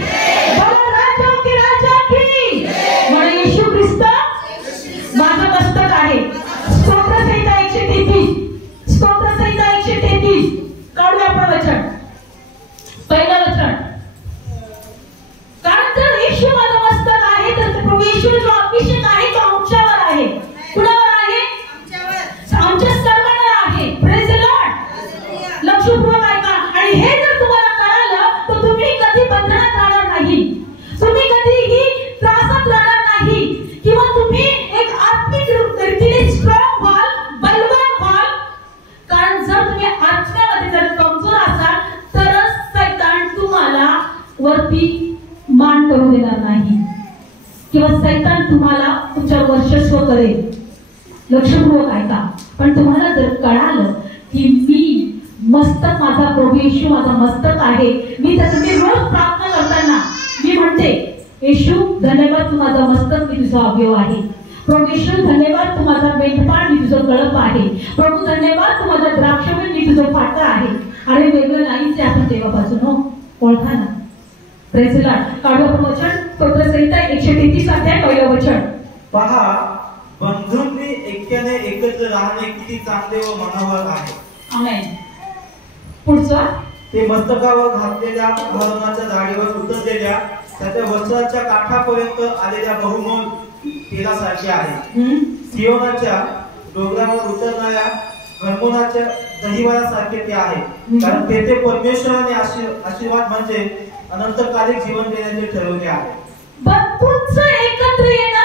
बोलो राजाओं के राजा की, बोलो येशू ख्रिस्त माझं मस्तक आहे. स्तोत्र संहिता 133, स्तोत्र संहिता 133 काढूया आपण वचन. पहिलं वचन. कारण जर येशू माझं मस्तक आहे तर प्रभू येशू जो अभिषेक आहे तो आमच्यावर आहे. कुणावर आहे? आमच्या सर्वांवर आहे. Praise the Lord. लक्षपूर्वक ऐका. आणि हे जर तुम्हाला कळालं तर तुम्ही कधी बंधनात राहणार नाही, तुम्ही कधीही त्रासात राहणार नाही, किंवा तुम्ही एक आत्मिक रीतीने स्ट्रॉंग व्हाल, बलवान व्हाल. कारण जर तुम्ही आत्म्यामध्ये जर कमजोर असाल तरच सैतान तुम्हाला वरती मान करू देणार नाही, किंवा सैतान तुम्हाला तुमच्यावर वर्चस्व करेल. लक्षपूर्वक ऐका. पण तुम्हाला जर कळालं की मी मस्तक, माझा प्रभू येशू माझा मस्तक आहे, मी त्यासाठी रोज प्रार्थना करताना मी म्हणते येशू धन्यवाद तू माझा मस्तक, मी तुझा अवयव आहे. प्रभू येशू धन्यवाद तू माझा मेंढपाळ, मी तुझं कळप आहे. प्रभू धन्यवाद तू माझा द्राक्षवेल, मी तुझं फाटा आहे. आणि वेगळं नाहीच आहे आपण देवापासून. ओळखा ना. Praise the Lord. काढू आपण वचन. स्तोत्र संहिता 133 अध्याय पहिलं वचन. पहा, बंधूंनी ऐक्याने एकत्र राहणे किती चांगले व मनोहर आहे. आमेन. पुढचं. ते मस्तकावर घातलेल्या हरणाच्या झाडीवर उतरलेल्या त्याच्या वस्त्राच्या काठापर्यंत आलेल्या बहुमोल तेलासारखे आहे. सियोनाच्या डोंगरावर उतरणाऱ्या हरमोनाच्या दहिवारासारखे ते आहे. कारण तेथे परमेश्वराने आशीर्वाद म्हणजे अनंतकालिक जीवन देण्याचे ठरवले आहे. बंधूंचं एकत्र येणं